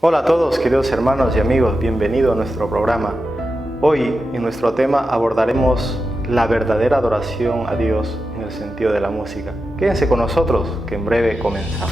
Hola a todos, queridos hermanos y amigos, bienvenidos a nuestro programa. Hoy, en nuestro tema, abordaremos la verdadera adoración a Dios en el sentido de la música. Quédense con nosotros, que en breve comenzamos.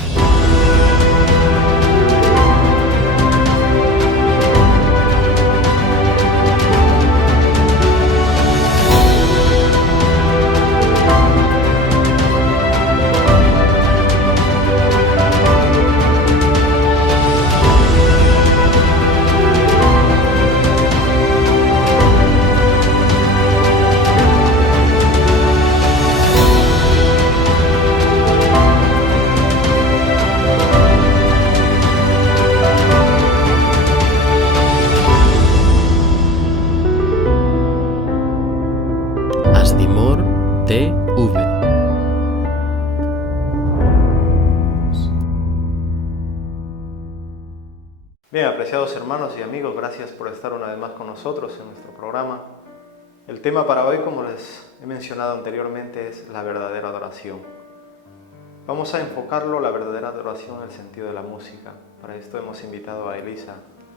Asdimor TV. Bien, apreciados hermanos y amigos, gracias por estar una vez más con nosotros en nuestro programa. El tema para hoy, como les he mencionado anteriormente, es la verdadera adoración. Vamos a enfocarlo, la verdadera adoración, en el sentido de la música. Para esto hemos invitado a Elisa.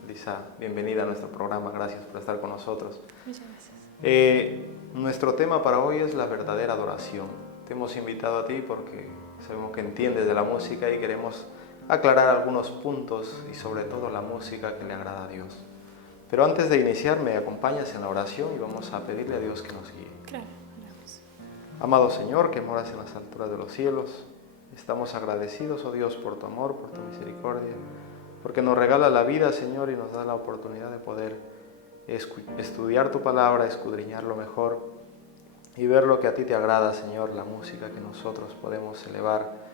Elisa, bienvenida a nuestro programa, gracias por estar con nosotros. Muchas gracias. Nuestro tema para hoy es la verdadera adoración. Te hemos invitado a ti porque sabemos que entiendes de la música y queremos aclarar algunos puntos y sobre todo la música que le agrada a Dios. Pero antes de iniciar, me acompañas en la oración y vamos a pedirle a Dios que nos guíe. Claro, oramos. Amado Señor, que moras en las alturas de los cielos, estamos agradecidos, oh Dios, por tu amor, por tu misericordia, porque nos regala la vida, Señor, y nos da la oportunidad de poder estudiar tu palabra, escudriñarlo mejor y ver lo que a ti te agrada, Señor, la música que nosotros podemos elevar.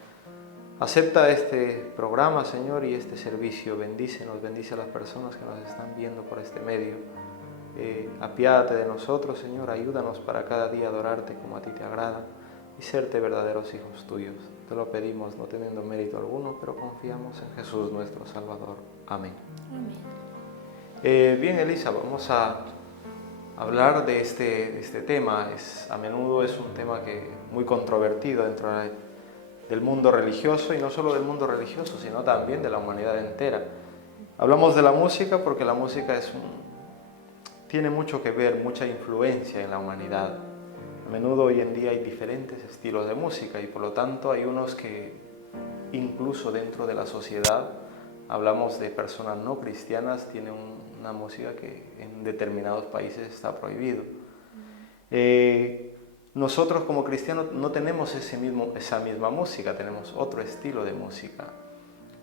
Acepta este programa, Señor, y este servicio. Bendícenos, bendice a las personas que nos están viendo por este medio. Apiádate de nosotros, Señor, ayúdanos para cada día adorarte como a ti te agrada y serte verdaderos hijos tuyos. Te lo pedimos no teniendo mérito alguno, pero confiamos en Jesús nuestro Salvador. Amén. Amén. Bien, Elisa, vamos a hablar de este tema. A menudo es un tema muy controvertido dentro del mundo religioso, y no solo del mundo religioso, sino también de la humanidad entera. Hablamos de la música porque la música tiene mucho que ver, mucha influencia en la humanidad. A menudo hoy en día hay diferentes estilos de música y por lo tanto hay unos que incluso dentro de la sociedad, hablamos de personas no cristianas, tienen una música que en determinados países está prohibido. Nosotros como cristianos no tenemos esa misma música, tenemos otro estilo de música,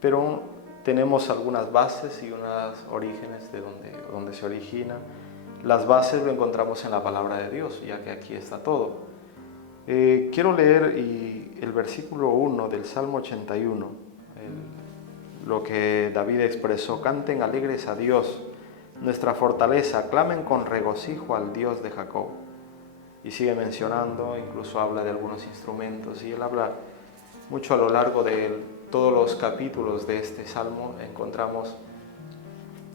pero tenemos algunas bases y unos orígenes de donde se origina. Las bases lo encontramos en la palabra de Dios, ya que aquí está todo. Quiero leer el versículo 1 del Salmo 81, lo que David expresó: canten alegres a Dios, nuestra fortaleza, clamen con regocijo al Dios de Jacob. Y sigue mencionando, incluso habla de algunos instrumentos, y él habla mucho a lo largo de todos los capítulos de este Salmo. Encontramos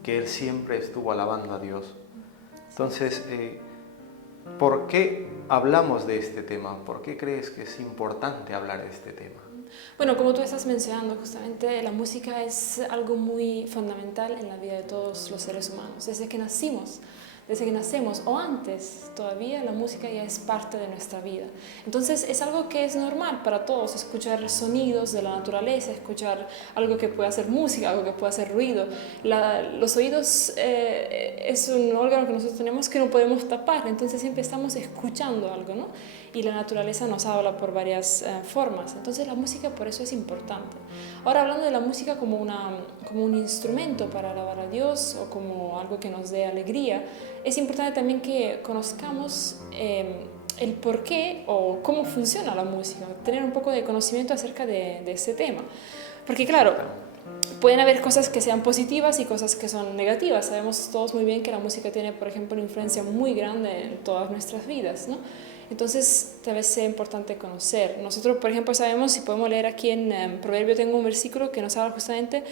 que él siempre estuvo alabando a Dios. Entonces, ¿por qué hablamos de este tema? ¿Por qué crees que es importante hablar de este tema? Bueno, como tú estás mencionando, justamente la música es algo muy fundamental en la vida de todos los seres humanos. Desde que nacemos o antes todavía, la música ya es parte de nuestra vida. Entonces es algo que es normal para todos, escuchar sonidos de la naturaleza, escuchar algo que pueda hacer música, algo que pueda hacer ruido. Los oídos es un órgano que nosotros tenemos que no podemos tapar, entonces siempre estamos escuchando algo, ¿no? Y la naturaleza nos habla por varias formas. Entonces la música por eso es importante. Ahora, hablando de la música como un instrumento para alabar a Dios o como algo que nos dé alegría, es importante también que conozcamos el por qué o cómo funciona la música, tener un poco de conocimiento acerca de este tema. Porque claro, pueden haber cosas que sean positivas y cosas que son negativas. Sabemos todos muy bien que la música tiene, por ejemplo, una influencia muy grande en todas nuestras vidas, ¿no? Entonces, tal vez sea importante conocer. Nosotros, por ejemplo, sabemos, si podemos leer aquí en Proverbio, tengo un versículo que nos habla justamente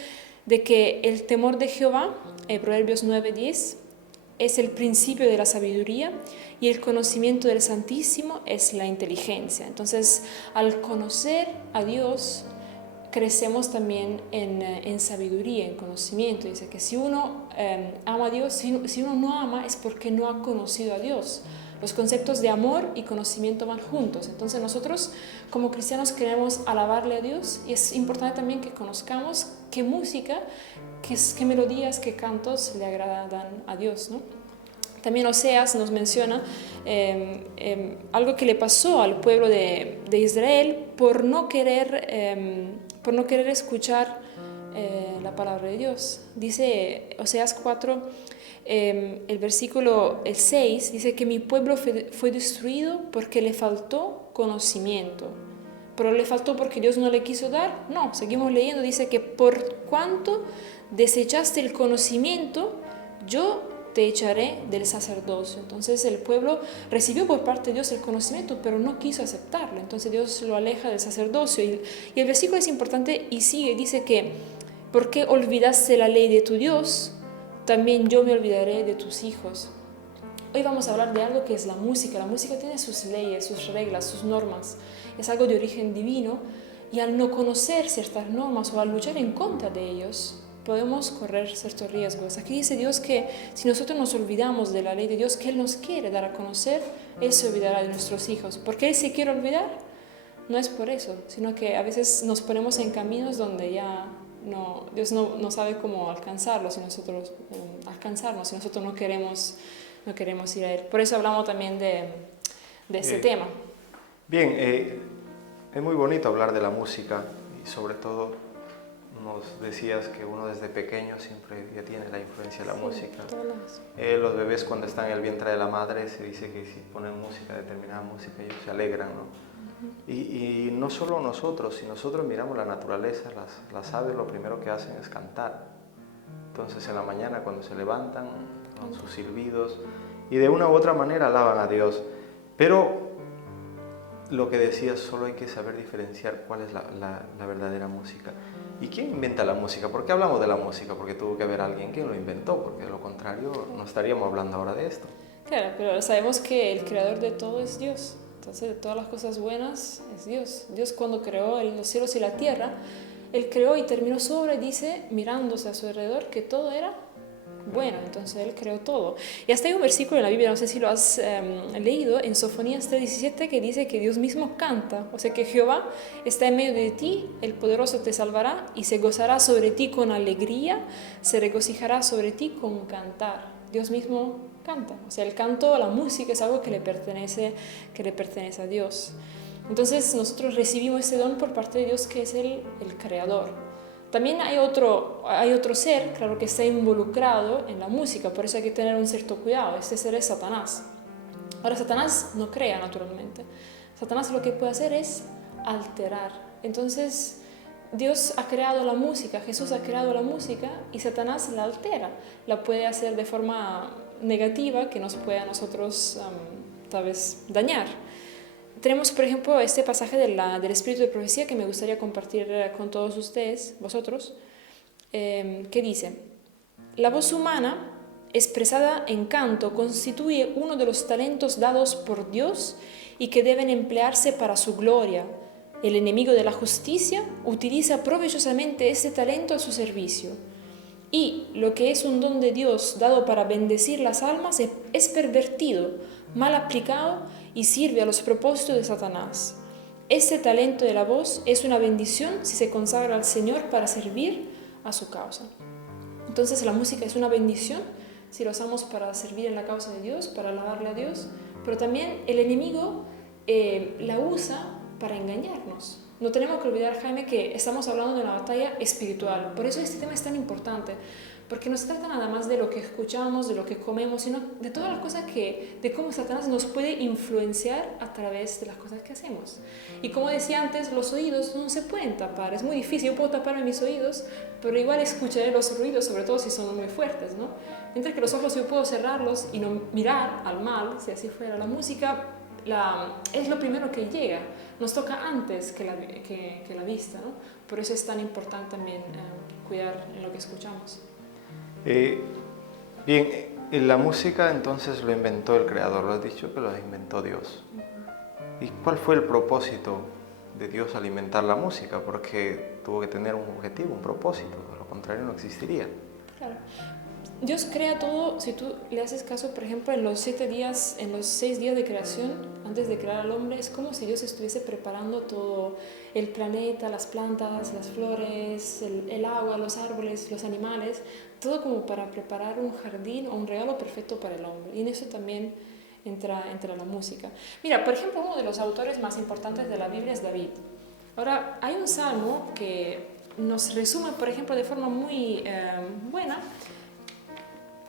de que el temor de Jehová, Proverbios 9:10, es el principio de la sabiduría y el conocimiento del Santísimo es la inteligencia. Entonces, al conocer a Dios, crecemos también en sabiduría, en conocimiento. Dice que si uno ama a Dios, si uno no ama es porque no ha conocido a Dios. Los conceptos de amor y conocimiento van juntos. Entonces nosotros como cristianos queremos alabarle a Dios y es importante también que conozcamos qué música, qué melodías, qué cantos le agradan a Dios, ¿no? También Oseas nos menciona algo que le pasó al pueblo de Israel por no querer escuchar la palabra de Dios. Dice Oseas 4, el versículo 6, dice que mi pueblo fue destruido porque le faltó conocimiento. ¿Pero le faltó porque Dios no le quiso dar? No, seguimos leyendo, dice que por cuanto desechaste el conocimiento, yo te echaré del sacerdocio. Entonces el pueblo recibió por parte de Dios el conocimiento, pero no quiso aceptarlo. Entonces Dios lo aleja del sacerdocio. Y el versículo es importante y sigue, dice que, ¿por qué olvidaste la ley de tu Dios? También yo me olvidaré de tus hijos. Hoy vamos a hablar de algo que es la música. La música tiene sus leyes, sus reglas, sus normas. Es algo de origen divino y al no conocer ciertas normas o al luchar en contra de ellos, podemos correr ciertos riesgos. Aquí dice Dios que si nosotros nos olvidamos de la ley de Dios que Él nos quiere dar a conocer, Él se olvidará de nuestros hijos. ¿Por qué Él se quiere olvidar? No es por eso, sino que a veces nos ponemos en caminos donde ya Dios no sabe cómo alcanzarnos si nosotros no queremos ir a Él. Por eso hablamos también de ese tema. Bien, es muy bonito hablar de la música y sobre todo nos decías que uno desde pequeño siempre ya tiene la influencia de la música. Los bebés cuando están en el vientre de la madre se dice que si ponen música, determinada música, ellos se alegran, ¿no? Y no solo nosotros, si nosotros miramos la naturaleza, las aves lo primero que hacen es cantar. Entonces en la mañana cuando se levantan con sus silbidos y de una u otra manera alaban a Dios. Pero lo que decías, solo hay que saber diferenciar cuál es la verdadera música. ¿Y quién inventa la música? ¿Por qué hablamos de la música? Porque tuvo que haber alguien que lo inventó, porque de lo contrario no estaríamos hablando ahora de esto. Claro, pero sabemos que el creador de todo es Dios. Entonces, de todas las cosas buenas es Dios. Dios cuando creó los cielos y la tierra, Él creó y terminó sobre, dice, mirándose a su alrededor, que todo era bueno. Entonces Él creó todo. Y hasta hay un versículo en la Biblia, no sé si lo has leído, en Sofonías 3:17, que dice que Dios mismo canta. O sea que Jehová está en medio de ti, el poderoso te salvará y se gozará sobre ti con alegría, se regocijará sobre ti con cantar. Dios mismo canta. O sea, el canto, la música es algo que le pertenece a Dios. Entonces nosotros recibimos ese don por parte de Dios que es el creador. También hay otro ser, claro, que está involucrado en la música, por eso hay que tener un cierto cuidado. Este ser es Satanás. Ahora, Satanás no crea naturalmente. Satanás lo que puede hacer es alterar. Entonces, Dios ha creado la música, Jesús ha creado la música y Satanás la altera. La puede hacer de forma negativa que nos puede a nosotros tal vez dañar. Tenemos, por ejemplo, este pasaje del Espíritu de Profecía que me gustaría compartir con todos ustedes, vosotros, que dice: la voz humana expresada en canto constituye uno de los talentos dados por Dios y que deben emplearse para su gloria. El enemigo de la justicia utiliza provechosamente ese talento a su servicio. Y lo que es un don de Dios dado para bendecir las almas es pervertido, mal aplicado y sirve a los propósitos de Satanás. Este talento de la voz es una bendición si se consagra al Señor para servir a su causa. Entonces la música es una bendición si lo usamos para servir en la causa de Dios, para alabarle a Dios, pero también el enemigo la usa para engañarnos. No tenemos que olvidar, Jaime, que estamos hablando de una batalla espiritual. Por eso este tema es tan importante, porque no se trata nada más de lo que escuchamos, de lo que comemos, sino de todas las cosas de cómo Satanás nos puede influenciar a través de las cosas que hacemos. Y como decía antes, los oídos no se pueden tapar, es muy difícil. Yo puedo taparme mis oídos, pero igual escucharé los ruidos, sobre todo si son muy fuertes, ¿no? Mientras que los ojos yo puedo cerrarlos y no mirar al mal, si así fuera. La música es lo primero que llega, nos toca antes que la vista, ¿no? Por eso es tan importante también cuidar en lo que escuchamos. Bien, la música entonces lo inventó el Creador, lo has dicho que lo inventó Dios. ¿Y cuál fue el propósito de Dios al inventar la música? Porque tuvo que tener un objetivo, un propósito, de lo contrario no existiría. Claro. Dios crea todo, si tú le haces caso, por ejemplo, en los 7 días, en los 6 días de creación, antes de crear al hombre, es como si Dios estuviese preparando todo el planeta, las plantas, las flores, el agua, los árboles, los animales, todo como para preparar un jardín o un regalo perfecto para el hombre. Y en eso también entra la música. Mira, por ejemplo, uno de los autores más importantes de la Biblia es David. Ahora, hay un salmo que nos resume, por ejemplo, de forma muy buena,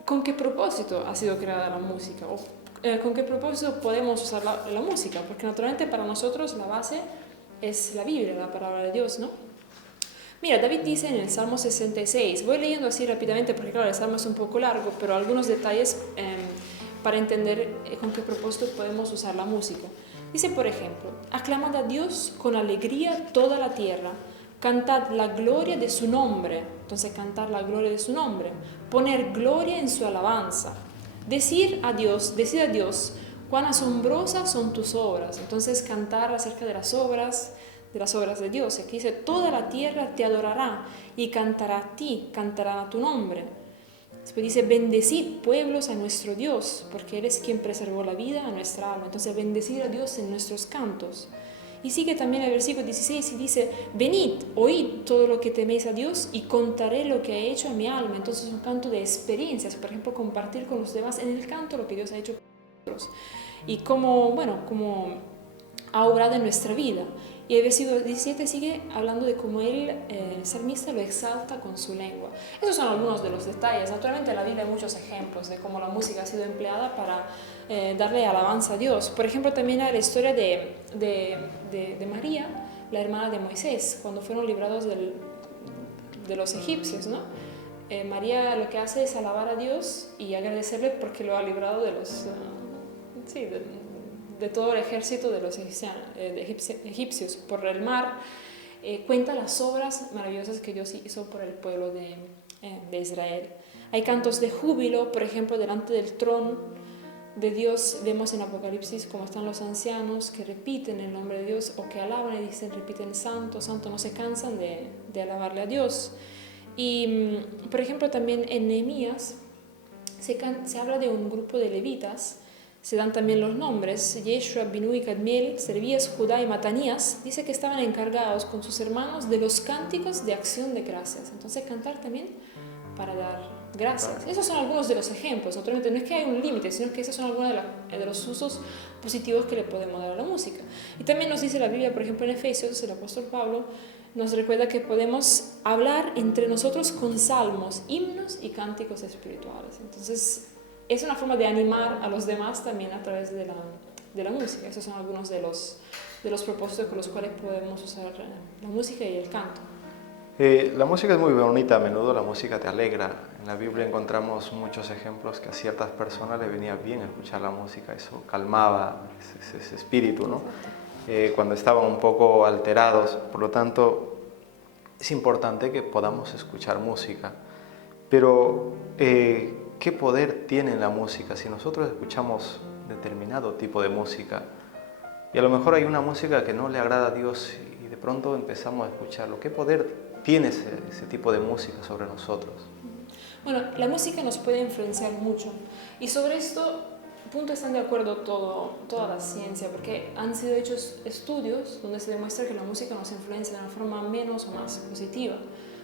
¿con qué propósito ha sido creada la música? ¿O con qué propósito podemos usar la música? Porque naturalmente para nosotros la base es la Biblia, la palabra de Dios, ¿no? Mira, David dice en el Salmo 66, voy leyendo así rápidamente porque claro, el Salmo es un poco largo, pero algunos detalles para entender con qué propósito podemos usar la música. Dice, por ejemplo, aclamad a Dios con alegría toda la tierra, cantad la gloria de su nombre. Entonces, cantar la gloria de su nombre, poner gloria en su alabanza, decid a Dios, cuán asombrosas son tus obras. Entonces, cantar acerca de las obras de Dios. Aquí dice, toda la tierra te adorará y cantará a ti, cantará a tu nombre. Después dice, bendecid pueblos a nuestro Dios, porque Él es quien preservó la vida a nuestra alma. Entonces, bendecid a Dios en nuestros cantos. Y sigue también el versículo 16 y dice, venid, oíd todo lo que teméis a Dios y contaré lo que ha hecho a mi alma. Entonces es un canto de experiencias, por ejemplo, compartir con los demás en el canto lo que Dios ha hecho por nosotros. Y cómo ha obrado en nuestra vida. Y el versículo 17 sigue hablando de cómo el salmista lo exalta con su lengua. Esos son algunos de los detalles. Naturalmente en la Biblia hay muchos ejemplos de cómo la música ha sido empleada para darle alabanza a Dios. Por ejemplo, también hay la historia de María, la hermana de Moisés, cuando fueron librados de los egipcios, ¿no? María lo que hace es alabar a Dios y agradecerle porque lo ha librado de los... de todo el ejército de los egipcios por el mar, cuenta las obras maravillosas que Dios hizo por el pueblo de Israel. Hay cantos de júbilo, por ejemplo, delante del trono de Dios. Vemos en Apocalipsis cómo están los ancianos que repiten el nombre de Dios o que alaban y dicen, repiten santo, santo, no se cansan de alabarle a Dios. Y, por ejemplo, también en Nehemías se habla de un grupo de levitas. Se dan también los nombres, Yeshua, Binui, Cadmiel, Servías, Judá y Matanías. Dice que estaban encargados con sus hermanos de los cánticos de acción de gracias. Entonces cantar también para dar gracias. Esos son algunos de los ejemplos. Naturalmente no es que hay un límite, sino que esos son algunos de los usos positivos que le podemos dar a la música. Y también nos dice la Biblia, por ejemplo en Efesios, el apóstol Pablo nos recuerda que podemos hablar entre nosotros con salmos, himnos y cánticos espirituales. Entonces es una forma de animar a los demás también a través de la música. Esos son algunos de los propósitos con los cuales podemos usar la música y el canto. La música es muy bonita, a menudo la música te alegra. En la Biblia encontramos muchos ejemplos que a ciertas personas les venía bien escuchar la música, eso calmaba ese espíritu, ¿no? Cuando estaban un poco alterados. Por lo tanto, es importante que podamos escuchar música. Pero ¿qué poder tiene la música? Si nosotros escuchamos determinado tipo de música y a lo mejor hay una música que no le agrada a Dios y de pronto empezamos a escucharlo, ¿qué poder tiene ese tipo de música sobre nosotros? Bueno, la música nos puede influenciar mucho y sobre esto punto están de acuerdo toda la ciencia, porque han sido hechos estudios donde se demuestra que la música nos influencia de una forma menos o más positiva.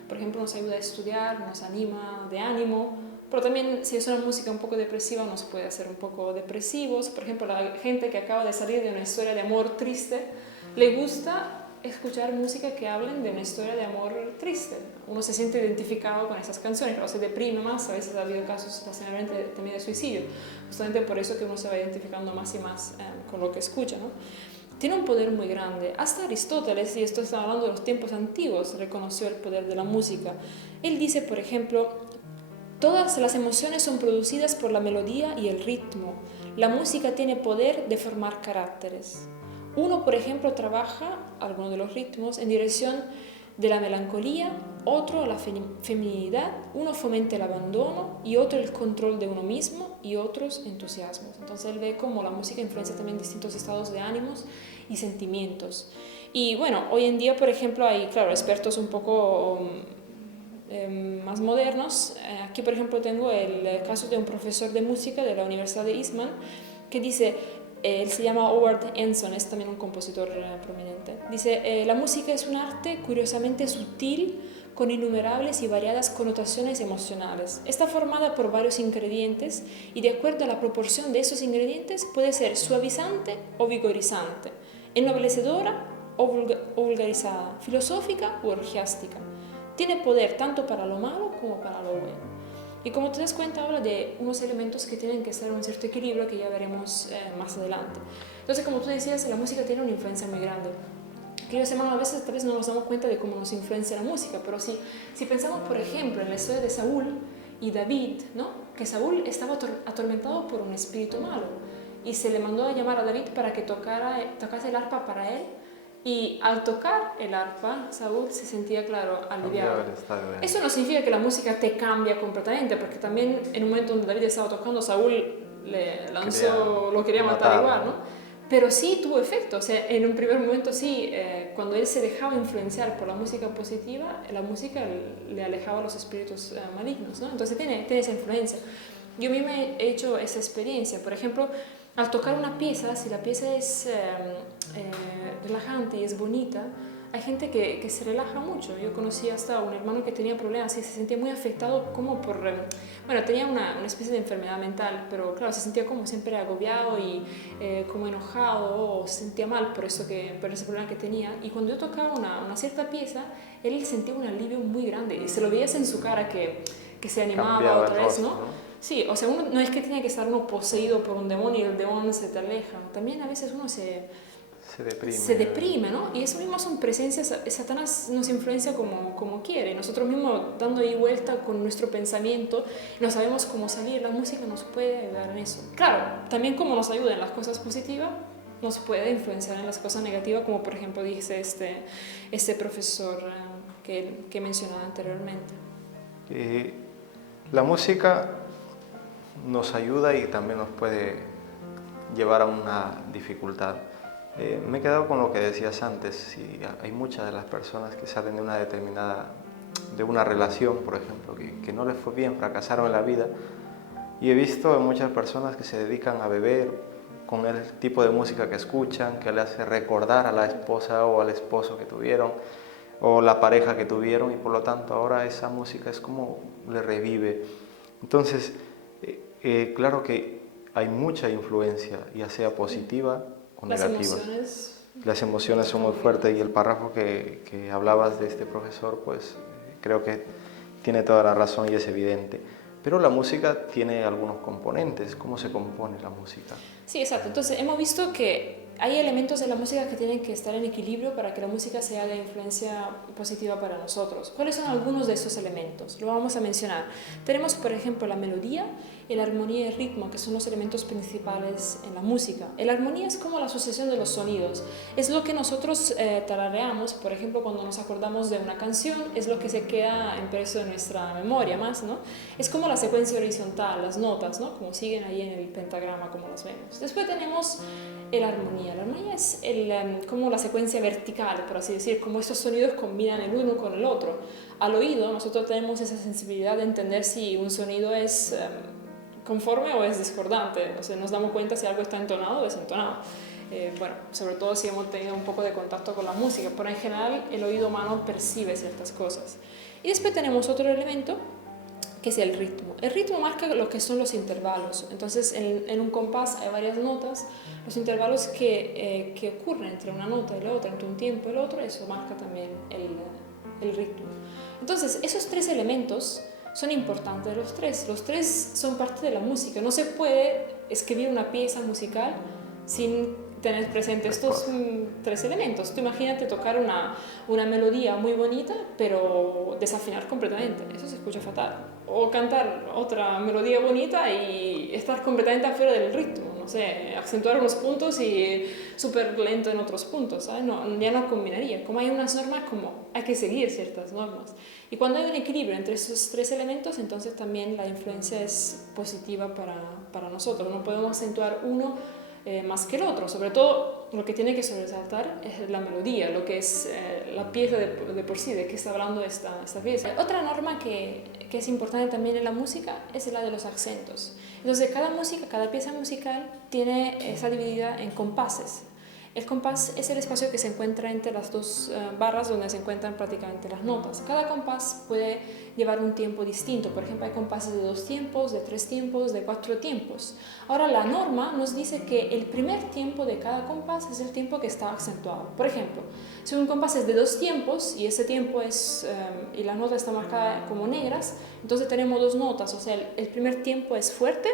Por ejemplo, nos ayuda a estudiar, nos anima de ánimo, pero también si es una música un poco depresiva nos puede hacer un poco depresivos. Por ejemplo, la gente que acaba de salir de una historia de amor triste, le gusta escuchar música que hablen de una historia de amor triste. Uno se siente identificado con esas canciones, o se deprime más. A veces ha habido casos recientemente también de suicidio, justamente por eso que uno se va identificando más y más con lo que escucha, ¿no? Tiene un poder muy grande. Hasta Aristóteles, y esto está hablando de los tiempos antiguos, reconoció el poder de la música. Él dice, por ejemplo, todas las emociones son producidas por la melodía y el ritmo. La música tiene poder de formar caracteres. Uno, por ejemplo, trabaja algunos de los ritmos en dirección de la melancolía, otro la feminidad, uno fomenta el abandono y otro el control de uno mismo y otros entusiasmos. Entonces él ve cómo la música influencia también distintos estados de ánimos y sentimientos. Y bueno, hoy en día, por ejemplo, hay, claro, expertos un poco más modernos. Aquí, por ejemplo, tengo el caso de un profesor de música de la Universidad de Eastman que dice, él se llama Howard Enson, es también un compositor prominente. Dice, la música es un arte curiosamente sutil, con innumerables y variadas connotaciones emocionales. Está formada por varios ingredientes y de acuerdo a la proporción de esos ingredientes puede ser suavizante o vigorizante, ennoblecedora o vulgarizada, filosófica o orgiástica. Tiene poder tanto para lo malo como para lo bueno. Y como te das cuenta, habla de unos elementos que tienen que estar en un cierto equilibrio que ya veremos más adelante. Entonces, como tú decías, la música tiene una influencia muy grande. Queridos hermanos, a veces tal vez no nos damos cuenta de cómo nos influencia la música, pero si pensamos, por ejemplo, en la historia de Saúl y David, ¿no? Que Saúl estaba atormentado por un espíritu malo y se le mandó a llamar a David para que tocase el arpa para él. Y al tocar el arpa, Saúl se sentía, claro, aliviado. Eso no significa que la música te cambia completamente, porque también en un momento donde David estaba tocando, Saúl lo quería matar igual, ¿no? Pero sí tuvo efecto, o sea, en un primer momento sí, cuando él se dejaba influenciar por la música positiva, la música le alejaba a los espíritus malignos, ¿no? Entonces tiene esa influencia. Yo misma he hecho esa experiencia, por ejemplo, al tocar una pieza, si la pieza es relajante y es bonita, hay gente que se relaja mucho. Yo conocí hasta un hermano que tenía problemas y se sentía muy afectado como por... bueno, tenía una especie de enfermedad mental, pero claro, se sentía como siempre agobiado y como enojado o se sentía mal por ese problema que tenía. Y cuando yo tocaba una cierta pieza, él sentía un alivio muy grande y se lo veías en su cara que se animaba cambiaba otra vez, rostro, ¿no? Sí, o sea, uno, no es que tiene que estar uno poseído por un demonio y el demonio se te aleja. También a veces uno se deprime, ¿no? Y eso mismo son presencias, Satanás nos influencia como quiere. Nosotros mismos dando ahí vuelta con nuestro pensamiento, no sabemos cómo salir. La música nos puede ayudar en eso. Claro, también como nos ayuda en las cosas positivas, nos puede influenciar en las cosas negativas, como por ejemplo dice este profesor que mencionaba anteriormente. La música nos ayuda y también nos puede llevar a una dificultad. Me he quedado con lo que decías antes, y hay muchas de las personas que salen de una relación, por ejemplo, que no les fue bien, fracasaron en la vida, y he visto muchas personas que se dedican a beber con el tipo de música que escuchan, que le hace recordar a la esposa o al esposo que tuvieron, o la pareja que tuvieron, y por lo tanto ahora esa música es como le revive. Entonces, claro que hay mucha influencia, ya sea positiva o negativa. Las emociones son muy fuertes, y el párrafo que hablabas de este profesor, pues creo que tiene toda la razón y es evidente. Pero la música tiene algunos componentes. ¿Cómo se compone la música? Sí, exacto. Entonces hemos visto que hay elementos de la música que tienen que estar en equilibrio para que la música sea de influencia positiva para nosotros. ¿Cuáles son algunos de esos elementos? Lo vamos a mencionar. Tenemos, por ejemplo, la melodía, la armonía y el ritmo, que son los elementos principales en la música. La armonía es como la asociación de los sonidos. Es lo que nosotros tarareamos, por ejemplo, cuando nos acordamos de una canción, es lo que se queda impreso en nuestra memoria más, ¿no? Es como la secuencia horizontal, las notas, ¿no? Como siguen ahí en el pentagrama, como las vemos. Después tenemos la armonía. La armonía es como la secuencia vertical, por así decir, como estos sonidos combinan el uno con el otro. Al oído nosotros tenemos esa sensibilidad de entender si un sonido es conforme o es discordante. O sea, nos damos cuenta si algo está entonado o desentonado. Bueno, sobre todo si hemos tenido un poco de contacto con la música, pero en general el oído humano percibe ciertas cosas. Y después tenemos otro elemento que es el ritmo. El ritmo marca lo que son los intervalos. Entonces, en un compás hay varias notas. Los intervalos que ocurren entre una nota y la otra, entre un tiempo y el otro, eso marca también el ritmo. Entonces, esos tres elementos son importantes, los tres. Los tres son parte de la música. No se puede escribir una pieza musical sin tener presente estos tres elementos. Tú imagínate tocar una melodía muy bonita, pero desafinar completamente. Eso se escucha fatal. O cantar otra melodía bonita y estar completamente afuera del ritmo. No sé, acentuar unos puntos y súper lento en otros puntos, ¿sabes? No, ya no combinaría. Como hay unas normas, como hay que seguir ciertas normas. Y cuando hay un equilibrio entre esos tres elementos, entonces también la influencia es positiva para nosotros. No podemos acentuar uno más que el otro. Sobre todo lo que tiene que sobresaltar es la melodía, lo que es la pieza de por sí, de qué está hablando esta pieza. Otra norma que es importante también en la música es la de los acentos. Entonces cada pieza musical está dividida en compases. El compás es el espacio que se encuentra entre las dos barras donde se encuentran prácticamente las notas. Cada compás puede llevar un tiempo distinto. Por ejemplo, hay compases de 2 tiempos, de 3 tiempos, de 4 tiempos. Ahora, la norma nos dice que el primer tiempo de cada compás es el tiempo que está acentuado. Por ejemplo, si un compás es de 2 tiempos y ese tiempo y la nota está marcada como negras, entonces tenemos 2 notas. O sea, el primer tiempo es fuerte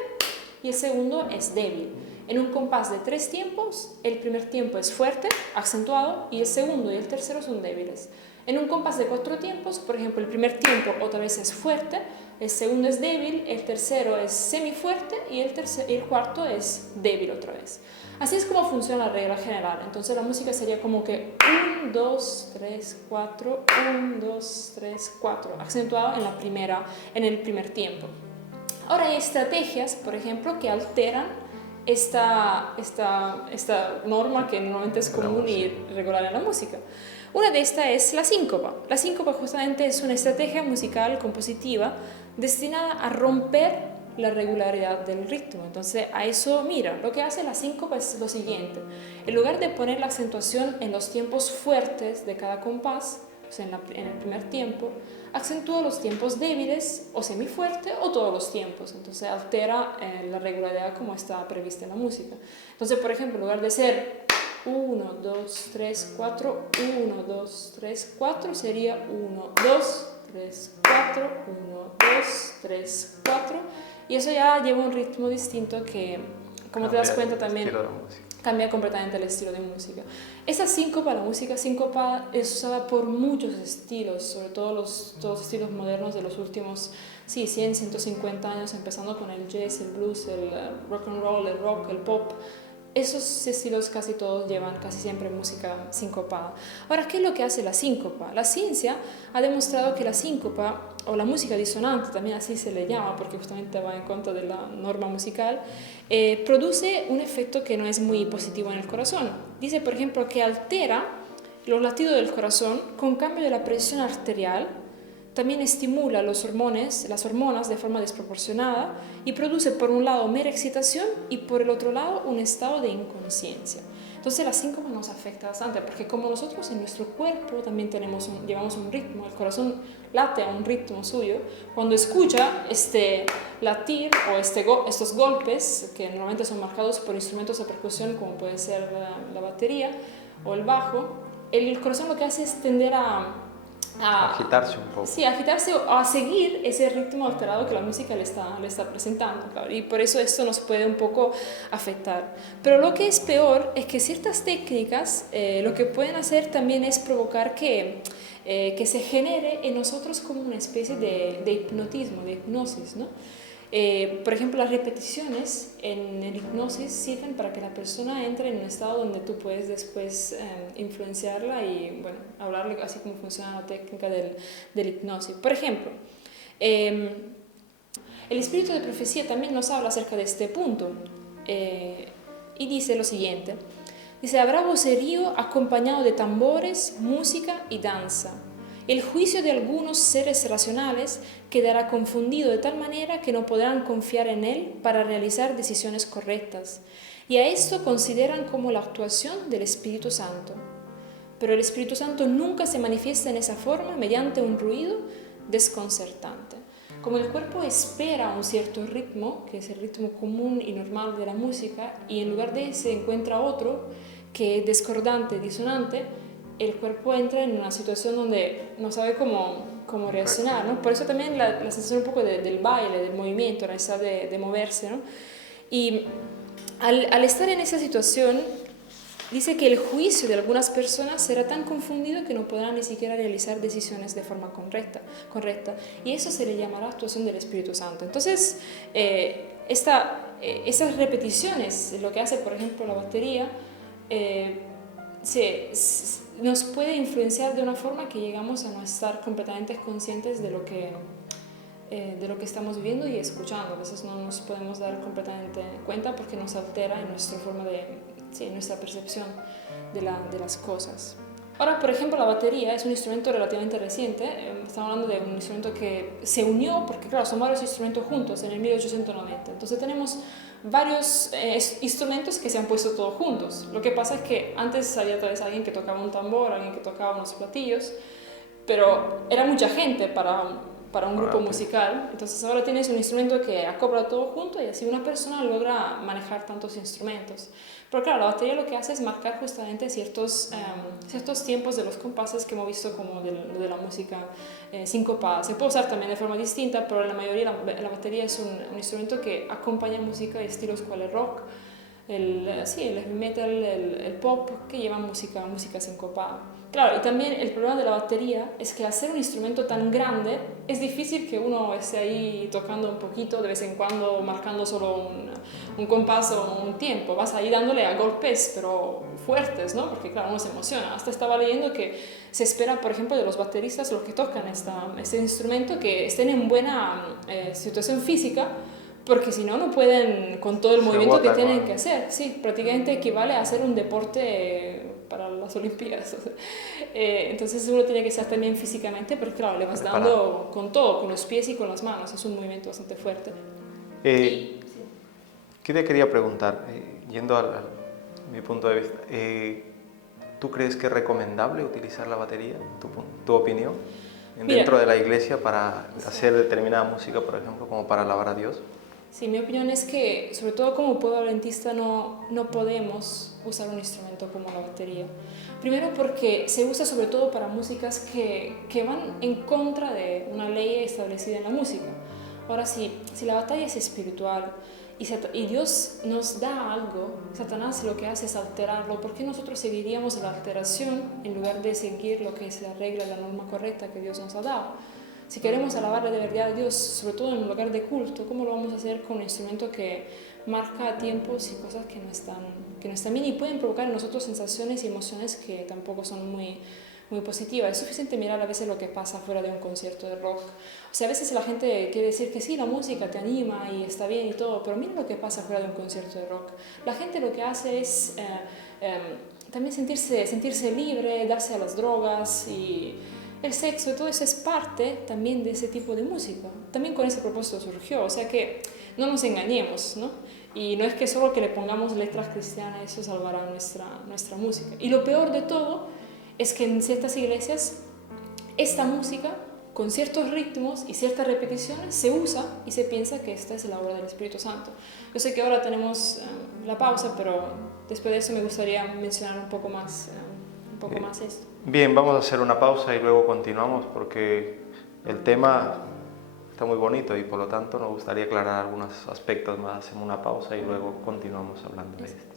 y el segundo es débil. En un compás de 3 tiempos, el primer tiempo es fuerte, acentuado, y el segundo y el tercero son débiles. En un compás de 4 tiempos, por ejemplo, el primer tiempo otra vez es fuerte, el segundo es débil, el tercero es semifuerte y el cuarto es débil otra vez. Así es como funciona la regla general. Entonces la música sería como que 1, 2, 3, 4, 1, 2, 3, 4, acentuado en el primer tiempo. Ahora hay estrategias, por ejemplo, que alteran esta norma que normalmente es común y regular en la música. Una de estas es la síncopa. La síncopa justamente es una estrategia musical compositiva destinada a romper la regularidad del ritmo. Entonces a eso mira, lo que hace la síncopa es lo siguiente: en lugar de poner la acentuación en los tiempos fuertes de cada compás, o sea, en el primer tiempo, acentúa los tiempos débiles o semifuerte o todos los tiempos. Entonces altera la regularidad como está prevista en la música. Entonces, por ejemplo, en lugar de ser 1, 2, 3, 4, 1, 2, 3, 4, sería 1, 2, 3, 4, 1, 2, 3, 4. Y eso ya lleva un ritmo distinto que, como te das cuenta, también cambia completamente el estilo de música. Esa síncopa, la música síncopa, es usada por muchos estilos, sobre todo todos los estilos modernos de los últimos 100, 150 años, empezando con el jazz, el blues, el rock and roll, el rock, el pop. Esos estilos casi todos llevan casi siempre música sincopada. Ahora, ¿qué es lo que hace la síncopa? La ciencia ha demostrado que la síncopa, o la música disonante, también así se le llama porque justamente va en contra de la norma musical, produce un efecto que no es muy positivo en el corazón. Dice, por ejemplo, que altera los latidos del corazón con cambio de la presión arterial. También estimula las hormonas de forma desproporcionada y produce por un lado mera excitación y por el otro lado un estado de inconsciencia. Entonces la síncopa nos afecta bastante porque como nosotros en nuestro cuerpo también llevamos un ritmo, el corazón late a un ritmo suyo, cuando escucha este latir o estos golpes que normalmente son marcados por instrumentos de percusión como puede ser la batería o el bajo, el corazón lo que hace es tender a agitarse un poco. Sí, agitarse o a seguir ese ritmo alterado que la música le está presentando, claro, y por eso esto nos puede un poco afectar. Pero lo que es peor es que ciertas técnicas lo que pueden hacer también es provocar que se genere en nosotros como una especie de hipnotismo, de hipnosis, ¿no? Por ejemplo, las repeticiones en el hipnosis sirven para que la persona entre en un estado donde tú puedes después influenciarla y bueno, hablarle así como funciona la técnica del hipnosis. Por ejemplo, el espíritu de profecía también nos habla acerca de este punto y dice lo siguiente. Dice, habrá vocerío acompañado de tambores, música y danza. El juicio de algunos seres racionales quedará confundido de tal manera que no podrán confiar en él para realizar decisiones correctas. Y a esto consideran como la actuación del Espíritu Santo. Pero el Espíritu Santo nunca se manifiesta en esa forma mediante un ruido desconcertante. Como el cuerpo espera un cierto ritmo, que es el ritmo común y normal de la música, y en lugar de ese encuentra otro que es discordante, disonante, el cuerpo entra en una situación donde no sabe cómo reaccionar, ¿no? Por eso también la sensación un poco del baile, del movimiento, la necesidad de moverse, ¿no? Y al estar en esa situación, dice que el juicio de algunas personas será tan confundido que no podrán ni siquiera realizar decisiones de forma correcta. Y eso se le llamará actuación del Espíritu Santo. Entonces, esas repeticiones, lo que hace, por ejemplo, la batería, nos puede influenciar de una forma que llegamos a no estar completamente conscientes de lo que de lo que estamos viviendo y escuchando. A veces no nos podemos dar completamente cuenta porque nos altera en nuestra forma sí, en nuestra percepción de las cosas. Ahora, por ejemplo, la batería es un instrumento relativamente reciente. Estamos hablando de un instrumento que se unió, porque claro, son varios instrumentos juntos en el 1890. Entonces tenemos varios instrumentos que se han puesto todos juntos. Lo que pasa es que antes había tal vez alguien que tocaba un tambor, alguien que tocaba unos platillos, pero era mucha gente para un grupo musical. Entonces ahora tienes un instrumento que acopla todo junto y así una persona logra manejar tantos instrumentos. Pero claro, la batería lo que hace es marcar justamente ciertos tiempos de los compases que hemos visto como de la música sincopada. Se puede usar también de forma distinta, pero en la mayoría la batería es un instrumento que acompaña música de estilos cual el rock, el heavy metal, el pop, que llevan música sincopada. Claro, y también el problema de la batería es que al ser un instrumento tan grande es difícil que uno esté ahí tocando un poquito de vez en cuando, marcando solo un compás o un tiempo. Vas ahí dándole a golpes, pero fuertes, ¿no? Porque claro, uno se emociona. Hasta estaba leyendo que se espera, por ejemplo, de los bateristas, los que tocan este instrumento, que estén en buena situación física, porque si no, no pueden con todo el movimiento que tienen que hacer. Sí, prácticamente equivale a hacer un deporte para las Olimpiadas. Entonces uno tiene que estar también físicamente, pero claro, le vas dando con todo, con los pies y con las manos. Es un movimiento bastante fuerte. ¿Qué te quería preguntar? Yendo a mi punto de vista, ¿tú crees que es recomendable utilizar la batería, tu opinión, dentro de la iglesia para hacer determinada música, por ejemplo, como para alabar a Dios? Sí, mi opinión es que, sobre todo como pueblo adventista, no podemos usar un instrumento como la batería. Primero porque se usa sobre todo para músicas que van en contra de una ley establecida en la música. Ahora, si la batalla es espiritual y Dios nos da algo, Satanás lo que hace es alterarlo. ¿Por qué nosotros seguiríamos la alteración en lugar de seguir lo que es la regla, la norma correcta que Dios nos ha dado? Si queremos alabarle de verdad a Dios, sobre todo en un lugar de culto, ¿cómo lo vamos a hacer con un instrumento que marca tiempos y cosas que no están bien y pueden provocar en nosotros sensaciones y emociones que tampoco son muy positivas? Es suficiente mirar a veces lo que pasa fuera de un concierto de rock. O sea, a veces la gente quiere decir que sí, la música te anima y está bien y todo, pero mira lo que pasa fuera de un concierto de rock. La gente lo que hace es también sentirse libre, darse a las drogas y el sexo y todo eso es parte también de ese tipo de música. También con ese propósito surgió, o sea que no nos engañemos, ¿no? Y no es que solo que le pongamos letras cristianas eso salvará nuestra música. Y lo peor de todo es que en ciertas iglesias esta música con ciertos ritmos y ciertas repeticiones se usa y se piensa que esta es la obra del Espíritu Santo. Yo sé que ahora tenemos la pausa, pero después de eso me gustaría mencionar un poco más esto. Bien, vamos a hacer una pausa y luego continuamos porque el tema está muy bonito y por lo tanto nos gustaría aclarar algunos aspectos más en una pausa y luego continuamos hablando de esto.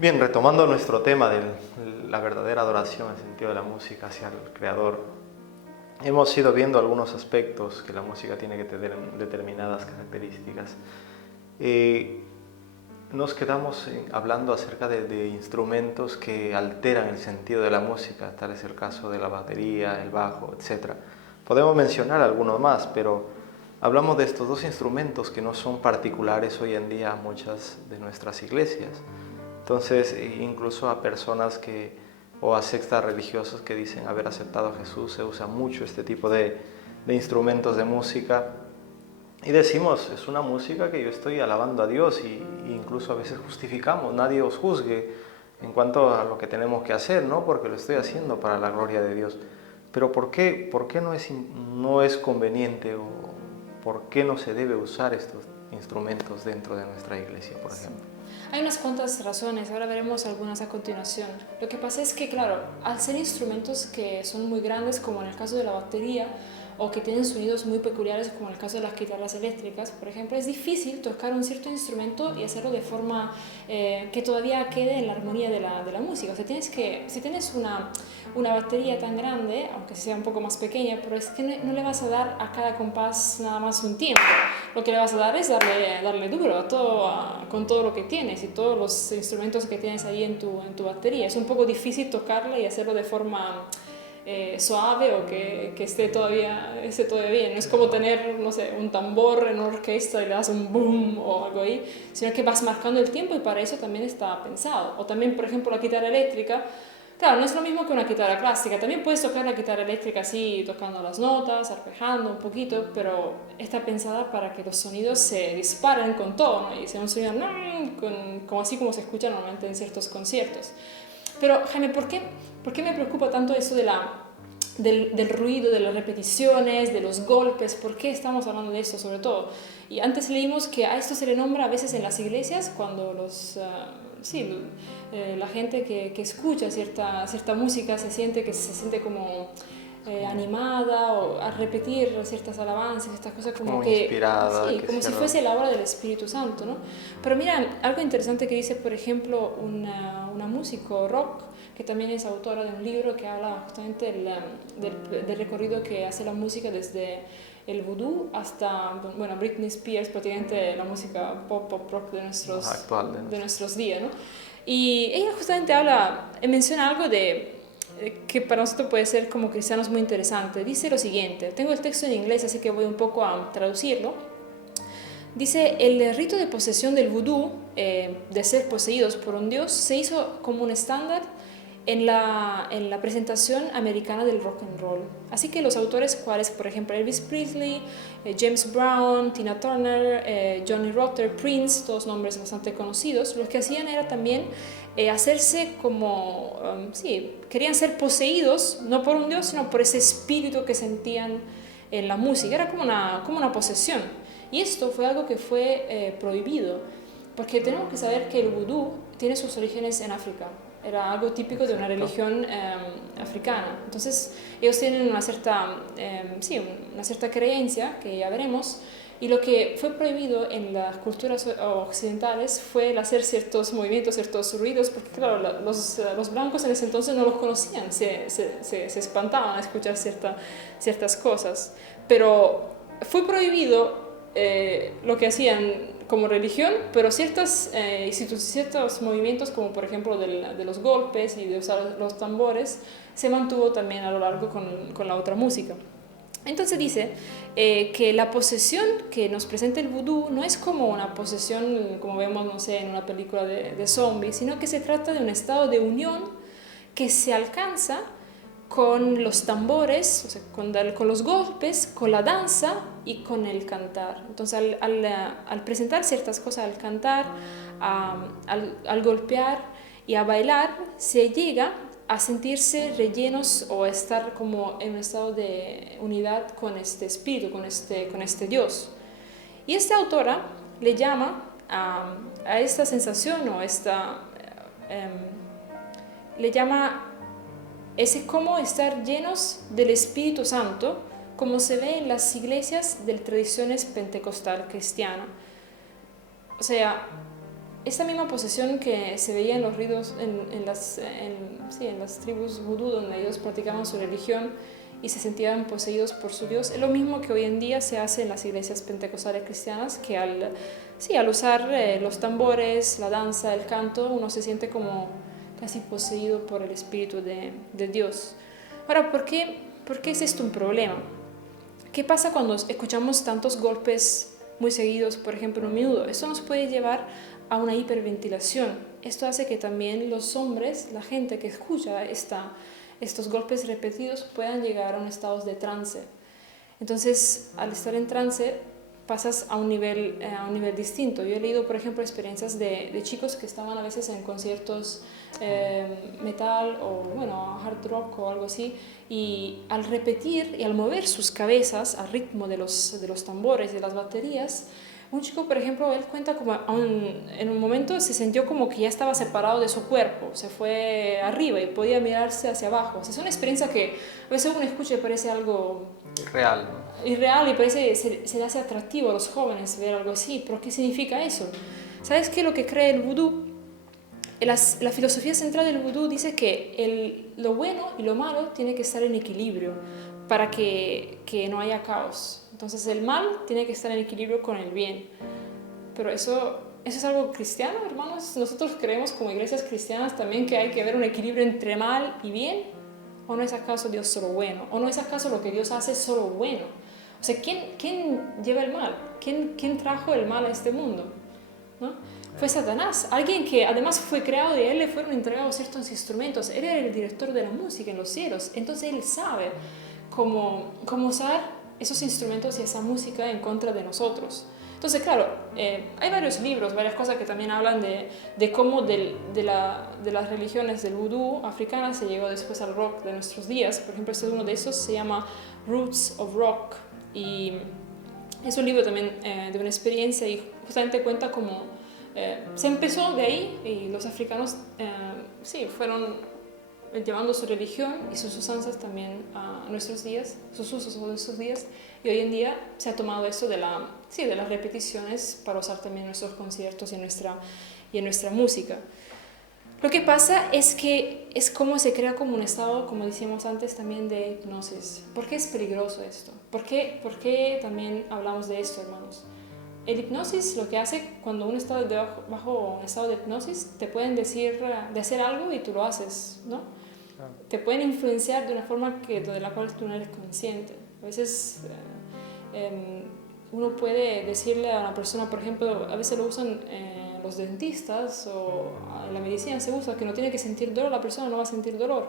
Bien, retomando nuestro tema de la verdadera adoración, el sentido de la música hacia el Creador, hemos ido viendo algunos aspectos que la música tiene que tener determinadas características. Nos quedamos hablando acerca de instrumentos que alteran el sentido de la música, tal es el caso de la batería, el bajo, etc. Podemos mencionar algunos más, pero hablamos de estos dos instrumentos que no son particulares hoy en día a muchas de nuestras iglesias. Entonces, incluso a personas o a sectas religiosas que dicen haber aceptado a Jesús, se usa mucho este tipo de instrumentos de música. Y decimos, es una música que yo estoy alabando a Dios y incluso a veces justificamos, nadie os juzgue en cuanto a lo que tenemos que hacer, ¿no? Porque lo estoy haciendo para la gloria de Dios. Pero ¿por qué no es conveniente o por qué no se debe usar estos instrumentos dentro de nuestra iglesia, por ejemplo? Hay unas cuantas razones, ahora veremos algunas a continuación. Lo que pasa es que, claro, al ser instrumentos que son muy grandes, como en el caso de la batería, o que tienen sonidos muy peculiares, como en el caso de las guitarras eléctricas, por ejemplo, es difícil tocar un cierto instrumento y hacerlo de forma que todavía quede en la armonía de la música. O sea, si tienes una batería tan grande, aunque sea un poco más pequeña, pero es que no le vas a dar a cada compás nada más un tiempo. Lo que le vas a dar es darle duro a todo, con todo lo que tienes y todos los instrumentos que tienes ahí en tu batería. Es un poco difícil tocarla y hacerlo de forma suave o que esté todavía bien. No es como tener, no sé, un tambor en una orquesta y le das un boom o algo ahí, sino que vas marcando el tiempo y para eso también está pensado. O también, por ejemplo, la guitarra eléctrica. Claro, no es lo mismo que una guitarra clásica. También puedes tocar la guitarra eléctrica así, tocando las notas, arpejando un poquito, pero está pensada para que los sonidos se disparen con todo, ¿no? Y sea un sonido como así como se escucha normalmente en ciertos conciertos. Pero, Jaime, ¿por qué me preocupa tanto eso del ruido, de las repeticiones, de los golpes? ¿Por qué estamos hablando de esto sobre todo? Y antes leímos que a esto se le nombra a veces en las iglesias cuando la gente que escucha cierta música se siente como animada o a repetir ciertas alabanzas, estas cosas como que inspirada, sí, como si fuese la obra del Espíritu Santo, ¿no? Pero mira, algo interesante que dice, por ejemplo, una músico rock que también es autora de un libro que habla justamente del recorrido que hace la música desde el vudú hasta, bueno, Britney Spears, prácticamente la música pop rock de nuestros días, ¿no? Y ella justamente menciona algo que para nosotros puede ser como cristianos muy interesante. Dice lo siguiente, tengo el texto en inglés, así que voy un poco a traducirlo. Dice, el rito de posesión del vudú, de ser poseídos por un dios, se hizo como un estándar en la presentación americana del rock and roll. Así que los autores cuales, por ejemplo, Elvis Presley, James Brown, Tina Turner, Johnny Rotter, Prince, todos nombres bastante conocidos, lo que hacían era también hacerse como, querían ser poseídos, no por un dios, sino por ese espíritu que sentían en la música. Era como una posesión. Y esto fue algo que fue prohibido, porque tenemos que saber que el vudú tiene sus orígenes en África. Era algo típico de una religión africana. Entonces, ellos tienen una cierta creencia, que ya veremos, y lo que fue prohibido en las culturas occidentales fue el hacer ciertos movimientos, ciertos ruidos, porque claro, los blancos en ese entonces no los conocían, se espantaban a escuchar ciertas cosas. Pero fue prohibido lo que hacían como religión, pero ciertos movimientos, como por ejemplo de los golpes y de usar los tambores, se mantuvo también a lo largo con la otra música. Entonces dice que la posesión que nos presenta el vudú no es como una posesión como vemos, no sé, en una película de zombies, sino que se trata de un estado de unión que se alcanza con los tambores, o sea, con los golpes, con la danza y con el cantar. Entonces, al presentar ciertas cosas, al cantar, al golpear y a bailar, se llega a sentirse rellenos o a estar como en un estado de unidad con este espíritu, con este Dios. Y esta autora le llama a esta sensación o le llama ese cómo estar llenos del Espíritu Santo, como se ve en las iglesias de tradiciones pentecostal cristiana. O sea, esta misma posesión que se veía en los ritos, en las tribus vudú donde ellos practicaban su religión y se sentían poseídos por su Dios, es lo mismo que hoy en día se hace en las iglesias pentecostales cristianas, que al usar los tambores, la danza, el canto, uno se siente como casi poseído por el Espíritu de Dios. Ahora, ¿por qué es esto un problema? ¿Qué pasa cuando escuchamos tantos golpes muy seguidos, por ejemplo, en un minuto? Esto nos puede llevar a una hiperventilación. Esto hace que también los hombres, la gente que escucha estos golpes repetidos, puedan llegar a un estado de trance. Entonces, al estar en trance, pasas a un nivel distinto. Yo he leído, por ejemplo, experiencias de chicos que estaban a veces en conciertos metal o, hard rock o algo así, y al repetir y al mover sus cabezas al ritmo de los tambores, de las baterías, un chico, por ejemplo, él cuenta como en un momento se sintió como que ya estaba separado de su cuerpo, se fue arriba y podía mirarse hacia abajo. O sea, es una experiencia que a veces uno escucha y parece algo Irreal, ¿no? irreal y parece, se le hace atractivo a los jóvenes ver algo así. ¿Pero qué significa eso? ¿Sabes qué es lo que cree el vudú? La filosofía central del vudú dice que lo bueno y lo malo tiene que estar en equilibrio para que no haya caos. Entonces el mal tiene que estar en equilibrio con el bien. Pero eso es algo cristiano, hermanos. Nosotros creemos como iglesias cristianas también que hay que haber un equilibrio entre mal y bien. ¿O no es acaso Dios solo bueno? ¿O no es acaso lo que Dios hace solo bueno? O sea, ¿quién lleva el mal? ¿Quién trajo el mal a este mundo? ¿No? Fue Satanás, alguien que además fue creado y a él le fueron entregados ciertos instrumentos. Él era el director de la música en los cielos, entonces él sabe cómo usar esos instrumentos y esa música en contra de nosotros. Entonces, claro, hay varios libros, varias cosas que también hablan de cómo de las religiones del vudú africana se llegó después al rock de nuestros días. Por ejemplo, uno de esos se llama Roots of Rock y es un libro también de una experiencia y justamente cuenta cómo se empezó de ahí y los africanos fueron llevando su religión y sus usanzas también a nuestros días, sus usos a nuestros días, y hoy en día se ha tomado eso de las repeticiones para usar también en nuestros conciertos y en nuestra música. Lo que pasa es que es como se crea como un estado, como decíamos antes, también de hipnosis. ¿Por qué es peligroso esto? ¿Por qué también hablamos de esto, hermanos? El hipnosis lo que hace cuando uno está bajo un estado de hipnosis, te pueden decir de hacer algo y tú lo haces, ¿no? Claro. Te pueden influenciar de una forma de la cual tú no eres consciente. A veces uno puede decirle a una persona, por ejemplo, a veces lo usan los dentistas o en la medicina se usa que no tiene que sentir dolor, la persona no va a sentir dolor.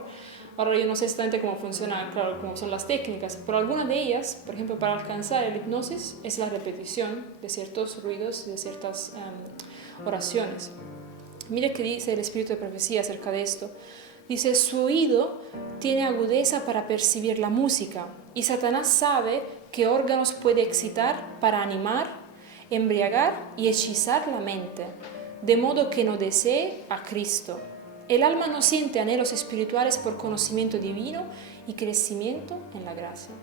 Ahora yo no sé exactamente cómo funciona, claro, cómo son las técnicas, pero algunas de ellas, por ejemplo, para alcanzar el hipnosis es la repetición de ciertos ruidos, de ciertas oraciones. Mira qué dice el Espíritu de Profecía acerca de esto. Dice, su oído tiene agudeza para percibir la música y Satanás sabe qué órganos puede excitar para animar, embriagar y hechizar la mente, de modo que no desee a Cristo. El alma no siente anhelos espirituales por conocimiento divino y crecimiento en la gracia.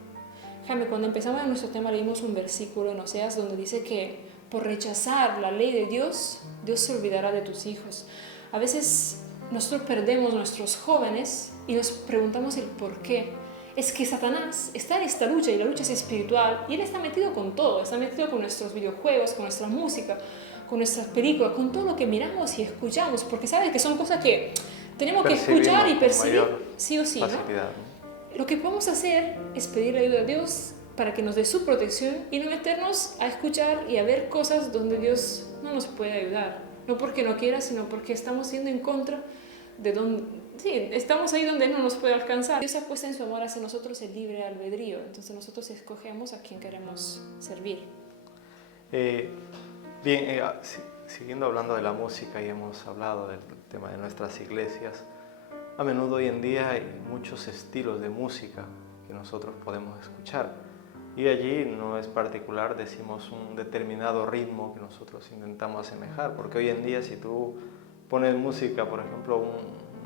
Jaime, cuando empezamos en nuestro tema leímos un versículo en Oseas donde dice que por rechazar la ley de Dios, Dios se olvidará de tus hijos. A veces nosotros perdemos nuestros jóvenes y nos preguntamos el por qué. Es que Satanás está en esta lucha y la lucha es espiritual y él está metido con todo, está metido con nuestros videojuegos, con nuestra música, con nuestras películas, con todo lo que miramos y escuchamos, porque sabe que son cosas que tenemos que escuchar y percibir sí o sí, ¿no? Lo que podemos hacer es pedirle ayuda a Dios para que nos dé su protección y no meternos a escuchar y a ver cosas donde Dios no nos puede ayudar. No porque no quiera, sino porque estamos yendo en contra de donde... Sí, estamos ahí donde Él no nos puede alcanzar. Dios ha puesto en su amor hacia nosotros el libre albedrío, entonces nosotros escogemos a quien queremos servir. Siguiendo hablando de la música y hemos hablado del tema de nuestras iglesias, a menudo hoy en día hay muchos estilos de música que nosotros podemos escuchar y allí no es particular, decimos un determinado ritmo que nosotros intentamos asemejar, porque hoy en día si tú pones música, por ejemplo,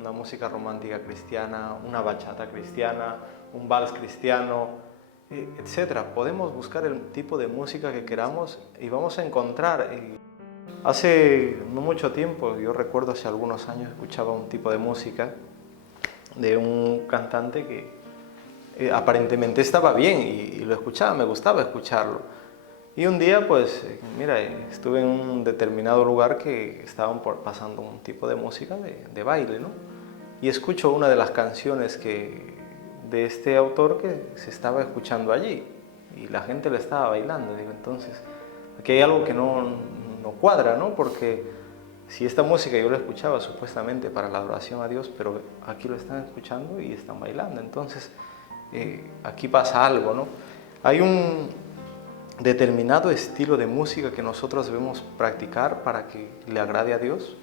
una música romántica cristiana, una bachata cristiana, un vals cristiano, etcétera, podemos buscar el tipo de música que queramos y vamos a encontrar Hace no mucho tiempo, yo recuerdo hace algunos años, escuchaba un tipo de música de un cantante que aparentemente estaba bien y lo escuchaba, me gustaba escucharlo. Y un día, pues, mira, estuve en un determinado lugar que estaban pasando un tipo de música de baile, ¿no? Y escucho una de las canciones de este autor que se estaba escuchando allí y la gente le estaba bailando. Digo, entonces, aquí hay algo que no cuadra, ¿no? Porque si esta música yo la escuchaba supuestamente para la adoración a Dios, pero aquí lo están escuchando y están bailando. Entonces, aquí pasa algo, ¿no? Hay un determinado estilo de música que nosotros debemos practicar para que le agrade a Dios.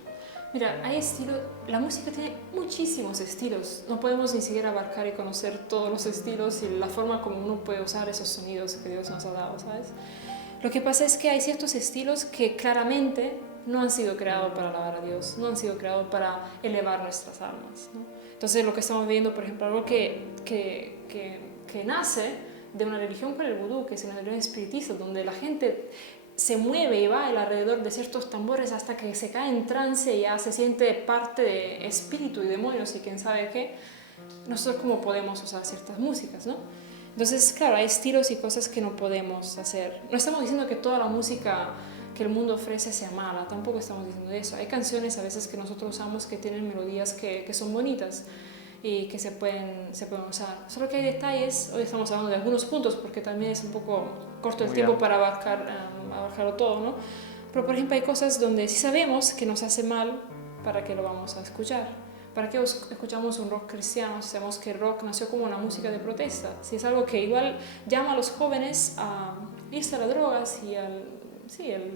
Mira, hay estilo, la música tiene muchísimos estilos, no podemos ni siquiera abarcar y conocer todos los estilos y la forma como uno puede usar esos sonidos que Dios nos ha dado, ¿sabes? Lo que pasa es que hay ciertos estilos que claramente no han sido creados para alabar a Dios, no han sido creados para elevar nuestras almas, ¿no? Entonces lo que estamos viendo, por ejemplo, algo que nace de una religión con el vudú, que es una religión espiritista, donde la gente se mueve y baila alrededor de ciertos tambores hasta que se cae en trance y ya se siente parte de espíritu y demonios y quién sabe qué. Nosotros cómo podemos usar ciertas músicas, ¿no? Entonces, claro, hay estilos y cosas que no podemos hacer. No estamos diciendo que toda la música que el mundo ofrece sea mala, tampoco estamos diciendo eso. Hay canciones a veces que nosotros usamos que tienen melodías que son bonitas y que se pueden usar. Solo que hay detalles, hoy estamos hablando de algunos puntos porque también es un poco corto el tiempo para abarcarlo todo, ¿no? Pero por ejemplo hay cosas donde sí sabemos que nos hace mal, ¿para qué lo vamos a escuchar? ¿Para qué escuchamos un rock cristiano si sabemos que el rock nació como una música de protesta? Si es algo que igual llama a los jóvenes a irse a las drogas y a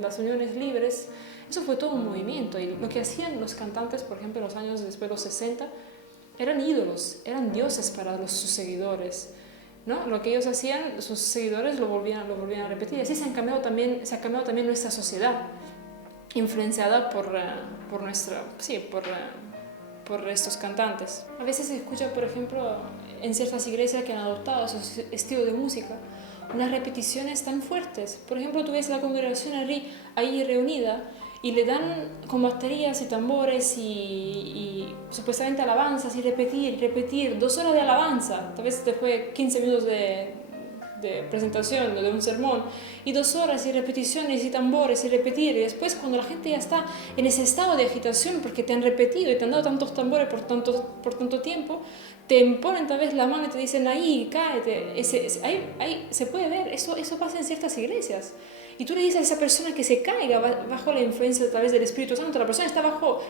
las uniones libres, eso fue todo un movimiento. Y lo que hacían los cantantes, por ejemplo, en los años después de los 60, eran ídolos, eran dioses para sus seguidores, ¿no? Lo que ellos hacían, sus seguidores lo volvían a repetir. Así se ha cambiado también nuestra sociedad, influenciada por estos cantantes. A veces se escucha, por ejemplo, en ciertas iglesias que han adoptado esos estilos de música, unas repeticiones tan fuertes. Por ejemplo, tú ves la congregación ahí reunida y le dan con baterías y tambores y supuestamente alabanzas y repetir 2 horas de alabanza, tal vez después 15 minutos de presentación de un sermón y 2 horas y repeticiones y tambores y repetir, y después cuando la gente ya está en ese estado de agitación porque te han repetido y te han dado tantos tambores por tanto tiempo, te ponen tal vez la mano y te dicen ahí, cáete. Ahí se puede ver, eso pasa en ciertas iglesias. Y tú le dices a esa persona que se caiga bajo la influencia a través del Espíritu Santo. La persona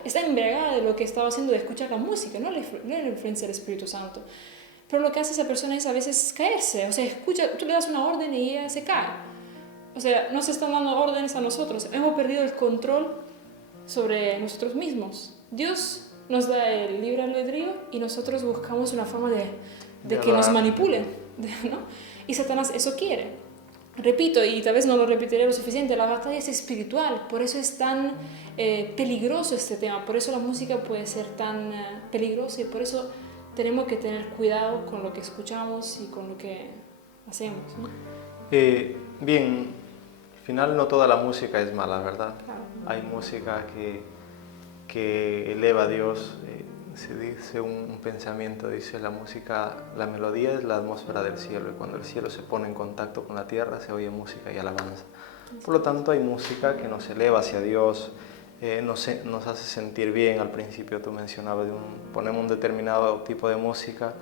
está embriagada de lo que estaba haciendo de escuchar la música, no la influencia del Espíritu Santo. Pero lo que hace esa persona es a veces caerse. O sea, tú le das una orden y ella se cae. O sea, no se están dando órdenes a nosotros. Hemos perdido el control sobre nosotros mismos. Dios nos da el libre albedrío y nosotros buscamos una forma de que nos manipulen, ¿no? Y Satanás eso quiere. Repito, y tal vez no lo repetiré lo suficiente, la batalla es espiritual, por eso es tan peligroso este tema, por eso la música puede ser tan peligrosa y por eso tenemos que tener cuidado con lo que escuchamos y con lo que hacemos, ¿no? Bien, al final no toda la música es mala, ¿verdad? Claro. Hay música que eleva a Dios. Se dice un pensamiento, dice la música, la melodía es la atmósfera del cielo y cuando el cielo se pone en contacto con la tierra se oye música y alabanza. Por lo tanto hay música que nos eleva hacia Dios, nos hace sentir bien. Al principio tú mencionabas, ponemos un determinado tipo de música,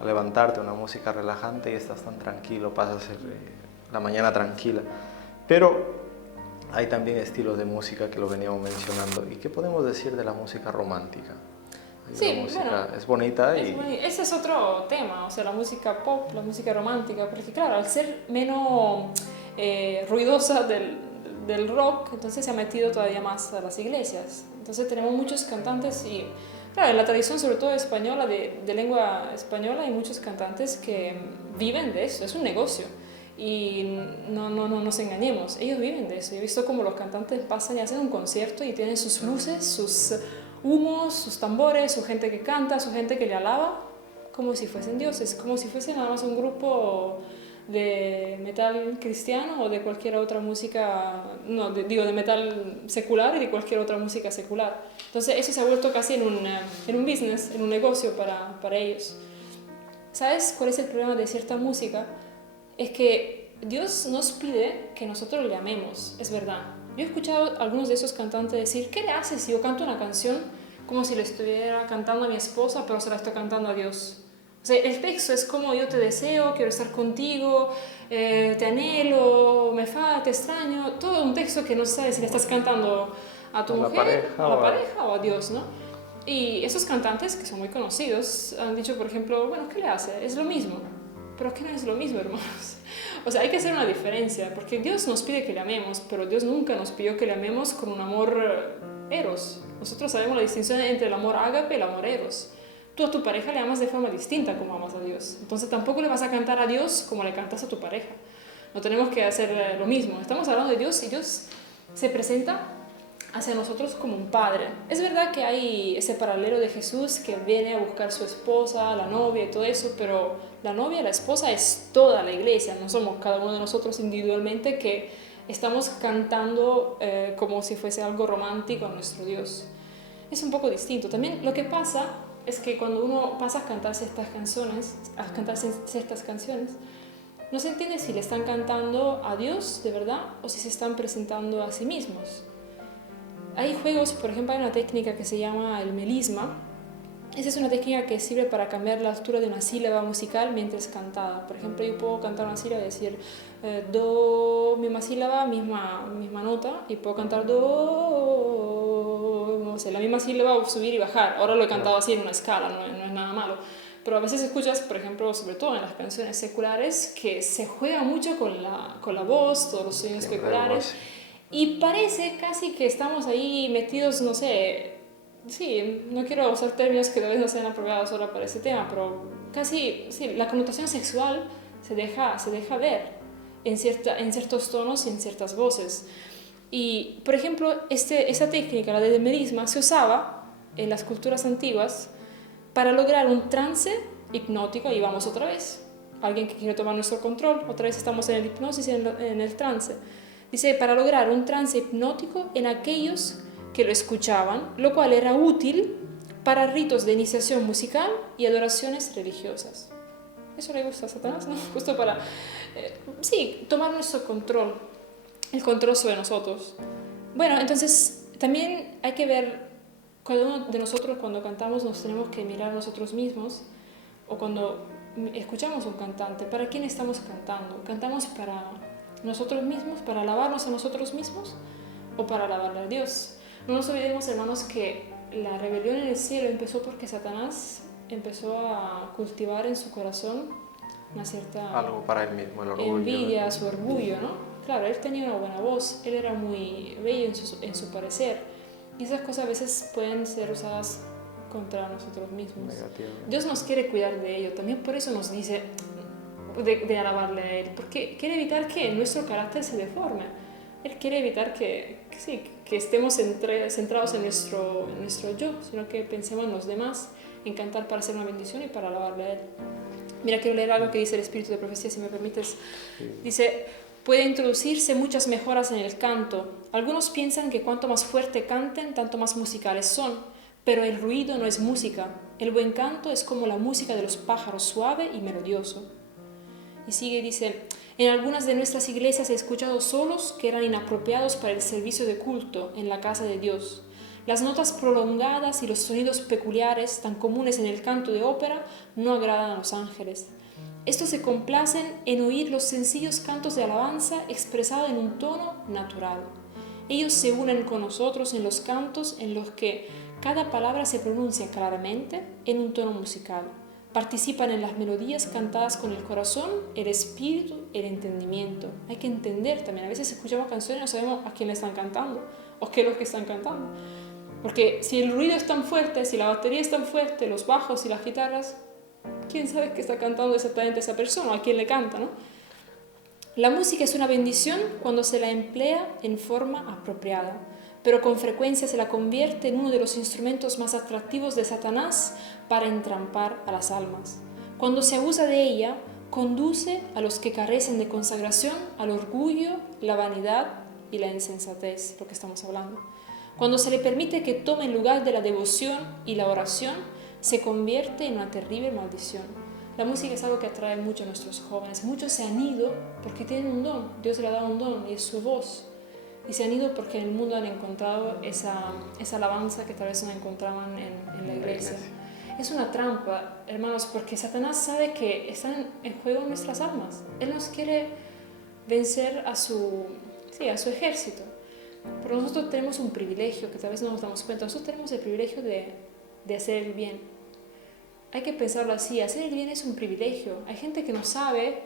a levantarte, una música relajante y estás tan tranquilo, pasas la mañana tranquila. Pero hay también estilos de música que lo veníamos mencionando. ¿Y qué podemos decir de la música romántica? Sí, la música bueno, es bonita ese es otro tema, o sea, la música pop, la música romántica, porque claro, al ser menos ruidosa del rock, entonces se ha metido todavía más a las iglesias. Entonces tenemos muchos cantantes y, claro, en la tradición sobre todo española, de lengua española, hay muchos cantantes que viven de eso, es un negocio. Y no nos engañemos, ellos viven de eso. Yo he visto como los cantantes pasan y hacen un concierto y tienen sus luces, sus humos, sus tambores, su gente que canta, su gente que le alaba, como si fuesen dioses, como si fuese nada más un grupo de metal cristiano o de cualquier otra música, no, digo de metal secular y de cualquier otra música secular. Entonces eso se ha vuelto casi en un business, en un negocio para ellos. ¿Sabes cuál es el problema de cierta música? Es que Dios nos pide que nosotros le amemos, es verdad. Yo he escuchado a algunos de esos cantantes decir, ¿qué le haces si yo canto una canción como si le estuviera cantando a mi esposa, pero se la estoy cantando a Dios? O sea, el texto es como yo te deseo, quiero estar contigo, te anhelo, te extraño. Todo un texto que no sabes si le estás cantando a tu mujer, a la pareja o a Dios, ¿no? Y esos cantantes, que son muy conocidos, han dicho, por ejemplo, bueno, ¿qué le hace? Es lo mismo. Pero ¿qué no es lo mismo, hermanos? O sea, hay que hacer una diferencia, porque Dios nos pide que le amemos, pero Dios nunca nos pidió que le amemos con un amor eros. Nosotros sabemos la distinción entre el amor ágape y el amor eros. Tú a tu pareja le amas de forma distinta como amas a Dios. Entonces tampoco le vas a cantar a Dios como le cantas a tu pareja. No tenemos que hacer lo mismo. Estamos hablando de Dios y Dios se presenta hacia nosotros como un padre. Es verdad que hay ese paralelo de Jesús que viene a buscar su esposa, la novia y todo eso, pero la novia, la esposa es toda la iglesia, no somos cada uno de nosotros individualmente que estamos cantando como si fuese algo romántico a nuestro Dios. Es un poco distinto. También lo que pasa es que cuando uno pasa a cantar ciertas canciones, no se entiende si le están cantando a Dios de verdad o si se están presentando a sí mismos. Hay juegos, por ejemplo, hay una técnica que se llama el melisma. Esa es una técnica que sirve para cambiar la altura de una sílaba musical mientras cantada. Por ejemplo, yo puedo cantar una sílaba y decir do, misma sílaba, misma nota, y puedo cantar do, no sé, la misma sílaba, subir y bajar. Ahora lo he cantado así en una escala, no es nada malo. Pero a veces escuchas, por ejemplo, sobre todo en las canciones seculares, que se juega mucho con la voz, todos los sonidos seculares. Y parece casi que estamos ahí metidos, no sé, sí, no quiero usar términos que tal vez no sean apropiados ahora para este tema, pero casi, sí, la connotación sexual se deja ver en ciertos tonos y en ciertas voces. Y, por ejemplo, esa técnica, la del melisma, se usaba en las culturas antiguas para lograr un trance hipnótico, y vamos otra vez, alguien que quiere tomar nuestro control, otra vez estamos en el hipnosis y en el trance. Dice, para lograr un trance hipnótico en aquellos que lo escuchaban, lo cual era útil para ritos de iniciación musical y adoraciones religiosas. Eso le gusta a Satanás, ¿no? Justo para, sí, tomar nuestro control, el control sobre nosotros. Bueno, entonces también hay que ver, cada uno de nosotros cuando cantamos nos tenemos que mirar a nosotros mismos, o cuando escuchamos a un cantante, ¿para quién estamos cantando? ¿Cantamos para nosotros mismos, para alabarnos a nosotros mismos o para alabarle a Dios? No nos olvidemos, hermanos, que la rebelión en el cielo empezó porque Satanás empezó a cultivar en su corazón una cierta algo para él mismo, el orgullo, envidia, su orgullo, ¿no? Claro, él tenía una buena voz, él era muy bello en su parecer, y esas cosas a veces pueden ser usadas contra nosotros mismos. Dios nos quiere cuidar de ello, también por eso nos dice de alabarle a Él, porque quiere evitar que nuestro carácter se deforme. Él quiere evitar que estemos centrados en nuestro yo, sino que pensemos en los demás, en cantar para hacer una bendición y para alabarle a Él. Mira, quiero leer algo que dice el Espíritu de Profecía, si me permites. Sí. Dice, puede introducirse muchas mejoras en el canto. Algunos piensan que cuanto más fuerte canten, tanto más musicales son, pero el ruido no es música. El buen canto es como la música de los pájaros, suave y melodioso. Y sigue, dice, en algunas de nuestras iglesias he escuchado solos que eran inapropiados para el servicio de culto en la casa de Dios. Las notas prolongadas y los sonidos peculiares, tan comunes en el canto de ópera, no agradan a los ángeles. Estos se complacen en oír los sencillos cantos de alabanza expresados en un tono natural. Ellos se unen con nosotros en los cantos en los que cada palabra se pronuncia claramente en un tono musical. Participan en las melodías cantadas con el corazón, el espíritu, el entendimiento. Hay que entender también. A veces escuchamos canciones y no sabemos a quién le están cantando o qué es lo que están cantando. Porque si el ruido es tan fuerte, si la batería es tan fuerte, los bajos y las guitarras, ¿quién sabe qué está cantando exactamente esa persona o a quién le canta, ¿no? La música es una bendición cuando se la emplea en forma apropiada, pero con frecuencia se la convierte en uno de los instrumentos más atractivos de Satanás para entrampar a las almas. Cuando se abusa de ella, conduce a los que carecen de consagración al orgullo, la vanidad y la insensatez, lo que estamos hablando. Cuando se le permite que tome el lugar de la devoción y la oración, se convierte en una terrible maldición. La música es algo que atrae mucho a nuestros jóvenes. Muchos se han ido porque tienen un don. Dios le ha dado un don y es su voz. Y se han ido porque en el mundo han encontrado esa alabanza que tal vez no encontraban en la iglesia. Es una trampa, hermanos, porque Satanás sabe que están en juego nuestras almas. Él nos quiere vencer a su ejército. Pero nosotros tenemos un privilegio que tal vez no nos damos cuenta. Nosotros tenemos el privilegio de hacer el bien. Hay que pensarlo así, hacer el bien es un privilegio. Hay gente que no sabe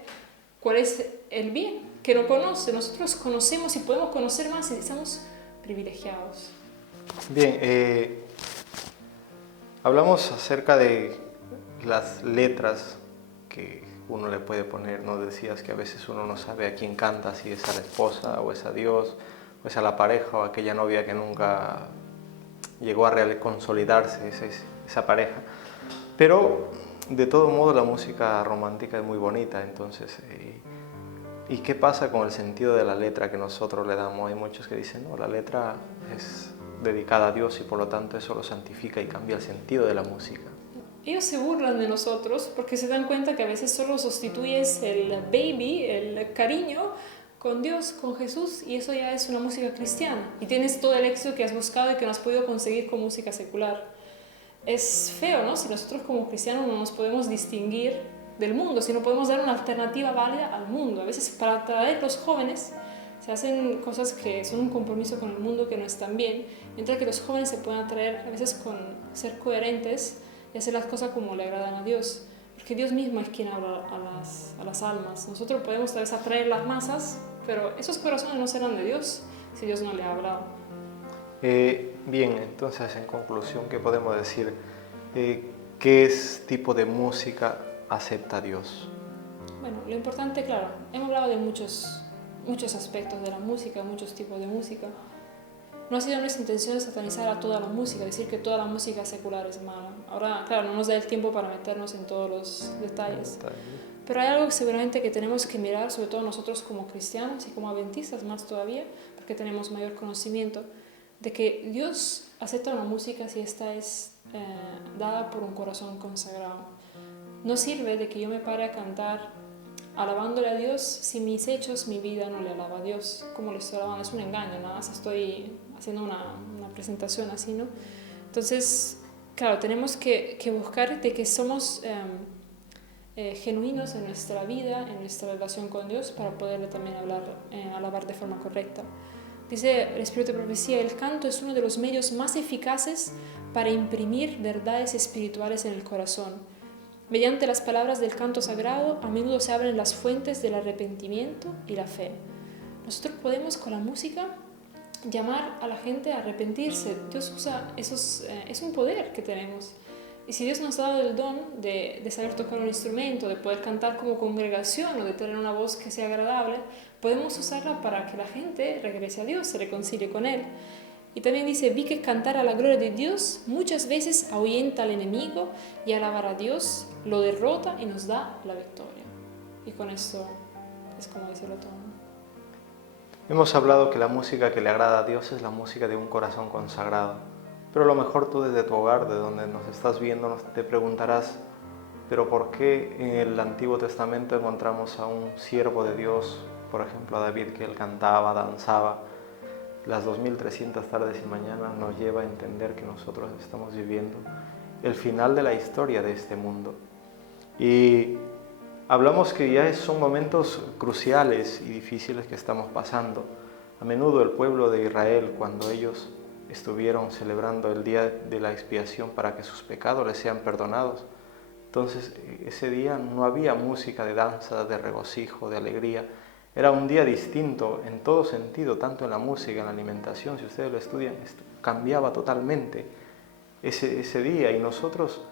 cuál es el bien, que no conoce. Nosotros conocemos y podemos conocer más y estamos privilegiados. Bien, hablamos acerca de las letras que uno le puede poner. Nos decías que a veces uno no sabe a quién canta, si es a la esposa o es a Dios, o es a la pareja o a aquella novia que nunca llegó a consolidarse esa pareja. Pero de todo modo la música romántica es muy bonita, entonces, ¿y qué pasa con el sentido de la letra que nosotros le damos? Hay muchos que dicen, no, la letra es dedicada a Dios y por lo tanto eso lo santifica y cambia el sentido de la música. Ellos se burlan de nosotros porque se dan cuenta que a veces solo sustituyes el baby, el cariño, con Dios, con Jesús, y eso ya es una música cristiana. Y tienes todo el éxito que has buscado y que no has podido conseguir con música secular. Es feo, ¿no? Si nosotros como cristianos no nos podemos distinguir del mundo, si no podemos dar una alternativa válida al mundo. A veces para atraer a los jóvenes se hacen cosas que son un compromiso con el mundo que no están bien, mientras que los jóvenes se pueden atraer a veces con ser coherentes y hacer las cosas como le agradan a Dios. Porque Dios mismo es quien habla a las almas. Nosotros podemos tal vez atraer las masas, pero esos corazones no serán de Dios si Dios no le ha hablado. Bien, entonces en conclusión, ¿qué podemos decir? ¿Qué tipo de música acepta Dios? Bueno, lo importante, claro, hemos hablado de muchos aspectos de la música, muchos tipos de música. No ha sido nuestra intención satanizar a toda la música, decir que toda la música secular es mala. Ahora, claro, no nos da el tiempo para meternos en todos los detalles. Pero hay algo que seguramente que tenemos que mirar, sobre todo nosotros como cristianos y como adventistas más todavía, porque tenemos mayor conocimiento, de que Dios acepta una música si esta es dada por un corazón consagrado. No sirve de que yo me pare a cantar alabándole a Dios si mis hechos, mi vida no le alaba a Dios. Como le estoy alabando, es un engaño, nada más estoy haciendo una presentación así, ¿no? Entonces, claro, tenemos que buscar de que somos genuinos en nuestra vida, en nuestra relación con Dios, para poderle también alabar de forma correcta. Dice el Espíritu de Profecía, el canto es uno de los medios más eficaces para imprimir verdades espirituales en el corazón. Mediante las palabras del canto sagrado, a menudo se abren las fuentes del arrepentimiento y la fe. Nosotros podemos con la música llamar a la gente a arrepentirse. Dios usa es un poder que tenemos. Y si Dios nos ha dado el don de saber tocar un instrumento, de poder cantar como congregación o de tener una voz que sea agradable, podemos usarla para que la gente regrese a Dios, se reconcilie con Él. Y también dice, vi que cantar a la gloria de Dios muchas veces ahuyenta al enemigo y alabar a Dios lo derrota y nos da la victoria. Y con esto es como decirlo todo. Hemos hablado que la música que le agrada a Dios es la música de un corazón consagrado. Pero a lo mejor tú desde tu hogar, de donde nos estás viendo, te preguntarás, ¿pero por qué en el Antiguo Testamento encontramos a un siervo de Dios, por ejemplo a David, que él cantaba, danzaba? Las 2300 tardes y mañanas nos lleva a entender que nosotros estamos viviendo el final de la historia de este mundo. Y hablamos que ya son momentos cruciales y difíciles que estamos pasando. A menudo el pueblo de Israel, cuando ellos estuvieron celebrando el día de la expiación para que sus pecados les sean perdonados, entonces ese día no había música de danza, de regocijo, de alegría. Era un día distinto en todo sentido, tanto en la música, en la alimentación. Si ustedes lo estudian, cambiaba totalmente ese día. Y nosotros,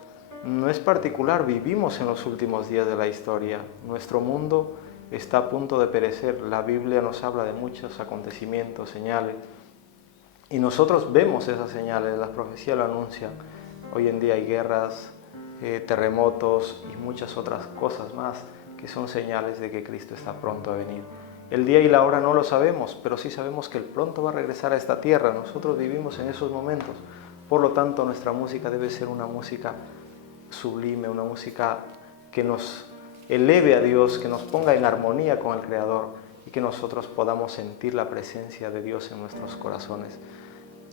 no es particular, vivimos en los últimos días de la historia. Nuestro mundo está a punto de perecer. La Biblia nos habla de muchos acontecimientos, señales. Y nosotros vemos esas señales, las profecías lo anuncian. Hoy en día hay guerras, terremotos y muchas otras cosas más que son señales de que Cristo está pronto a venir. El día y la hora no lo sabemos, pero sí sabemos que Él pronto va a regresar a esta tierra. Nosotros vivimos en esos momentos. Por lo tanto, nuestra música debe ser una música sublime, una música que nos eleve a Dios, que nos ponga en armonía con el Creador y que nosotros podamos sentir la presencia de Dios en nuestros corazones.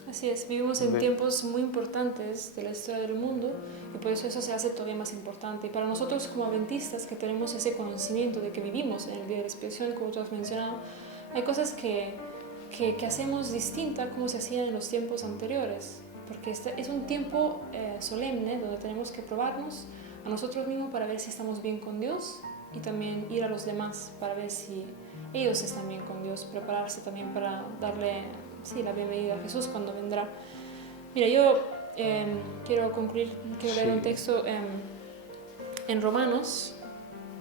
Así es, vivimos en tiempos muy importantes de la historia del mundo y por eso se hace todavía más importante. Y para nosotros como adventistas que tenemos ese conocimiento de que vivimos en el día de la expiación, como tú has mencionado, hay cosas que hacemos distintas como se hacían en los tiempos anteriores, porque este es un tiempo solemne donde tenemos que probarnos a nosotros mismos para ver si estamos bien con Dios y también ir a los demás para ver si ellos están bien con Dios, prepararse también para darle la bienvenida a Jesús cuando vendrá. Mira, yo quiero concluir, quiero leer un texto en Romanos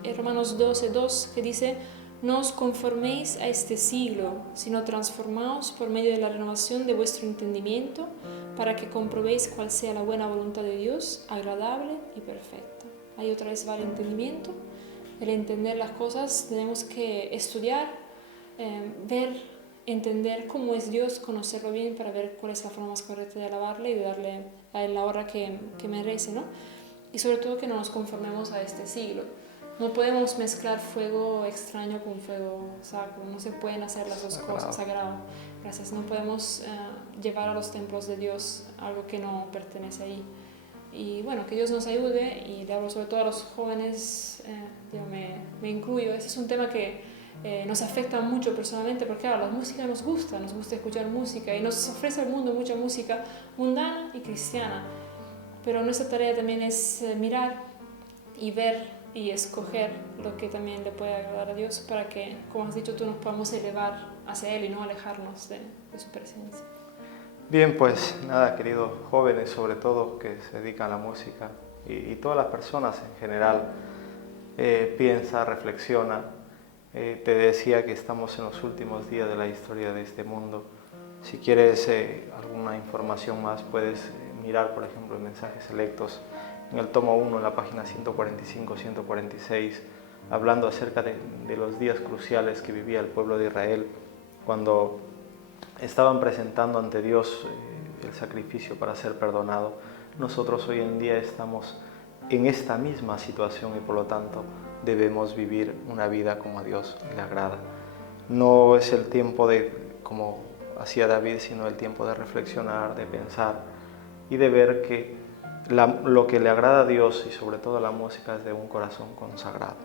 12:2 que dice: no os conforméis a este siglo, sino transformaos por medio de la renovación de vuestro entendimiento, para que comprobéis cuál sea la buena voluntad de Dios, agradable y perfecta. Ahí otra vez va el entendimiento, el entender las cosas. Tenemos que estudiar, ver, entender cómo es Dios, conocerlo bien para ver cuál es la forma más correcta de alabarle y de darle a Él la honra que merece, ¿no? Y sobre todo que no nos conformemos a este siglo. No podemos mezclar fuego extraño con fuego sacro, no se pueden hacer las dos cosas, sagrado. Gracias, no podemos llevar a los templos de Dios algo que no pertenece ahí. Y bueno, que Dios nos ayude, y le hablo sobre todo a los jóvenes, yo me incluyo. Ese es un tema que nos afecta mucho personalmente, porque claro, la música nos gusta escuchar música y nos ofrece el mundo mucha música mundana y cristiana, pero nuestra tarea también es mirar y ver y escoger lo que también le puede agradar a Dios, para que, como has dicho tú, nos podamos elevar hacia Él y no alejarnos de su presencia. Bien, pues nada, queridos jóvenes, sobre todo que se dedican a la música, y todas las personas en general, piensa, reflexiona. Te decía que estamos en los últimos días de la historia de este mundo. Si quieres alguna información más, puedes mirar, por ejemplo, en Mensajes Selectos, en el tomo 1, en la página 145-146, hablando acerca de los días cruciales que vivía el pueblo de Israel, cuando estaban presentando ante Dios el sacrificio para ser perdonado. Nosotros hoy en día estamos en esta misma situación y por lo tanto debemos vivir una vida como a Dios le agrada. No es el tiempo de, como hacía David, sino el tiempo de reflexionar, de pensar y de ver que lo que le agrada a Dios y sobre todo la música es de un corazón consagrado.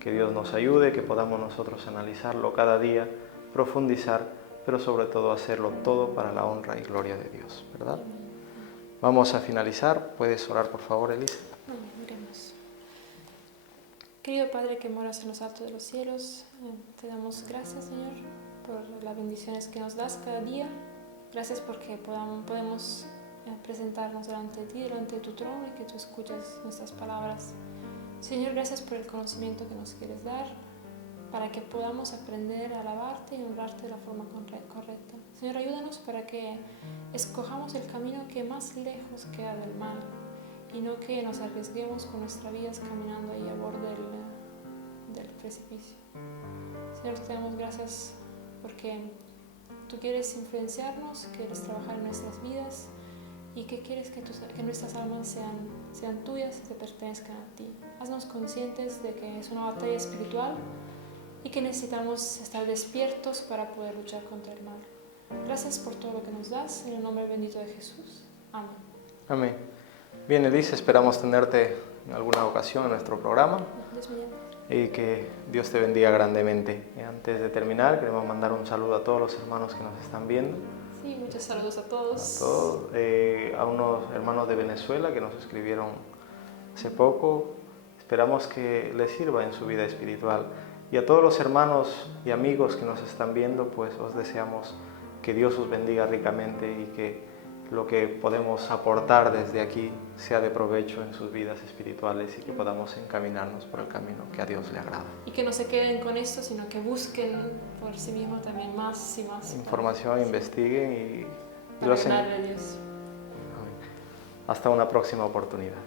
Que Dios nos ayude, que podamos nosotros analizarlo cada día, profundizar, pero sobre todo hacerlo todo para la honra y gloria de Dios, ¿verdad? Vamos a finalizar. ¿Puedes orar, por favor, Elisa? Oremos. Querido Padre que moras en los altos de los cielos, te damos gracias, Señor, por las bendiciones que nos das cada día. Gracias porque podemos presentarnos delante de ti, delante de tu trono, y que tú escuchas nuestras palabras. Señor, gracias por el conocimiento que nos quieres dar, para que podamos aprender a alabarte y honrarte de la forma correcta. Señor, ayúdanos para que escojamos el camino que más lejos queda del mal, y no que nos arriesguemos con nuestras vidas caminando ahí a borde del precipicio. Señor, te damos gracias porque tú quieres influenciarnos, quieres trabajar en nuestras vidas, y que quieres que nuestras almas sean tuyas y te pertenezcan a ti. Haznos conscientes de que es una batalla espiritual y que necesitamos estar despiertos para poder luchar contra el mal. Gracias por todo lo que nos das, en el nombre bendito de Jesús. Amén. Amén. Bien, Elisa, esperamos tenerte en alguna ocasión en nuestro programa. Dios mediante. Y que Dios te bendiga grandemente. Antes de terminar, queremos mandar un saludo a todos los hermanos que nos están viendo. Sí, muchos saludos a todos. A unos hermanos de Venezuela que nos escribieron hace poco. Esperamos que les sirva en su vida espiritual. Y a todos los hermanos y amigos que nos están viendo, pues os deseamos que Dios os bendiga ricamente y que lo que podemos aportar desde aquí sea de provecho en sus vidas espirituales y que podamos encaminarnos por el camino que a Dios le agrada. Y que no se queden con esto, sino que busquen por sí mismos también más y más información, investiguen y para agradar a Dios. Hasta una próxima oportunidad.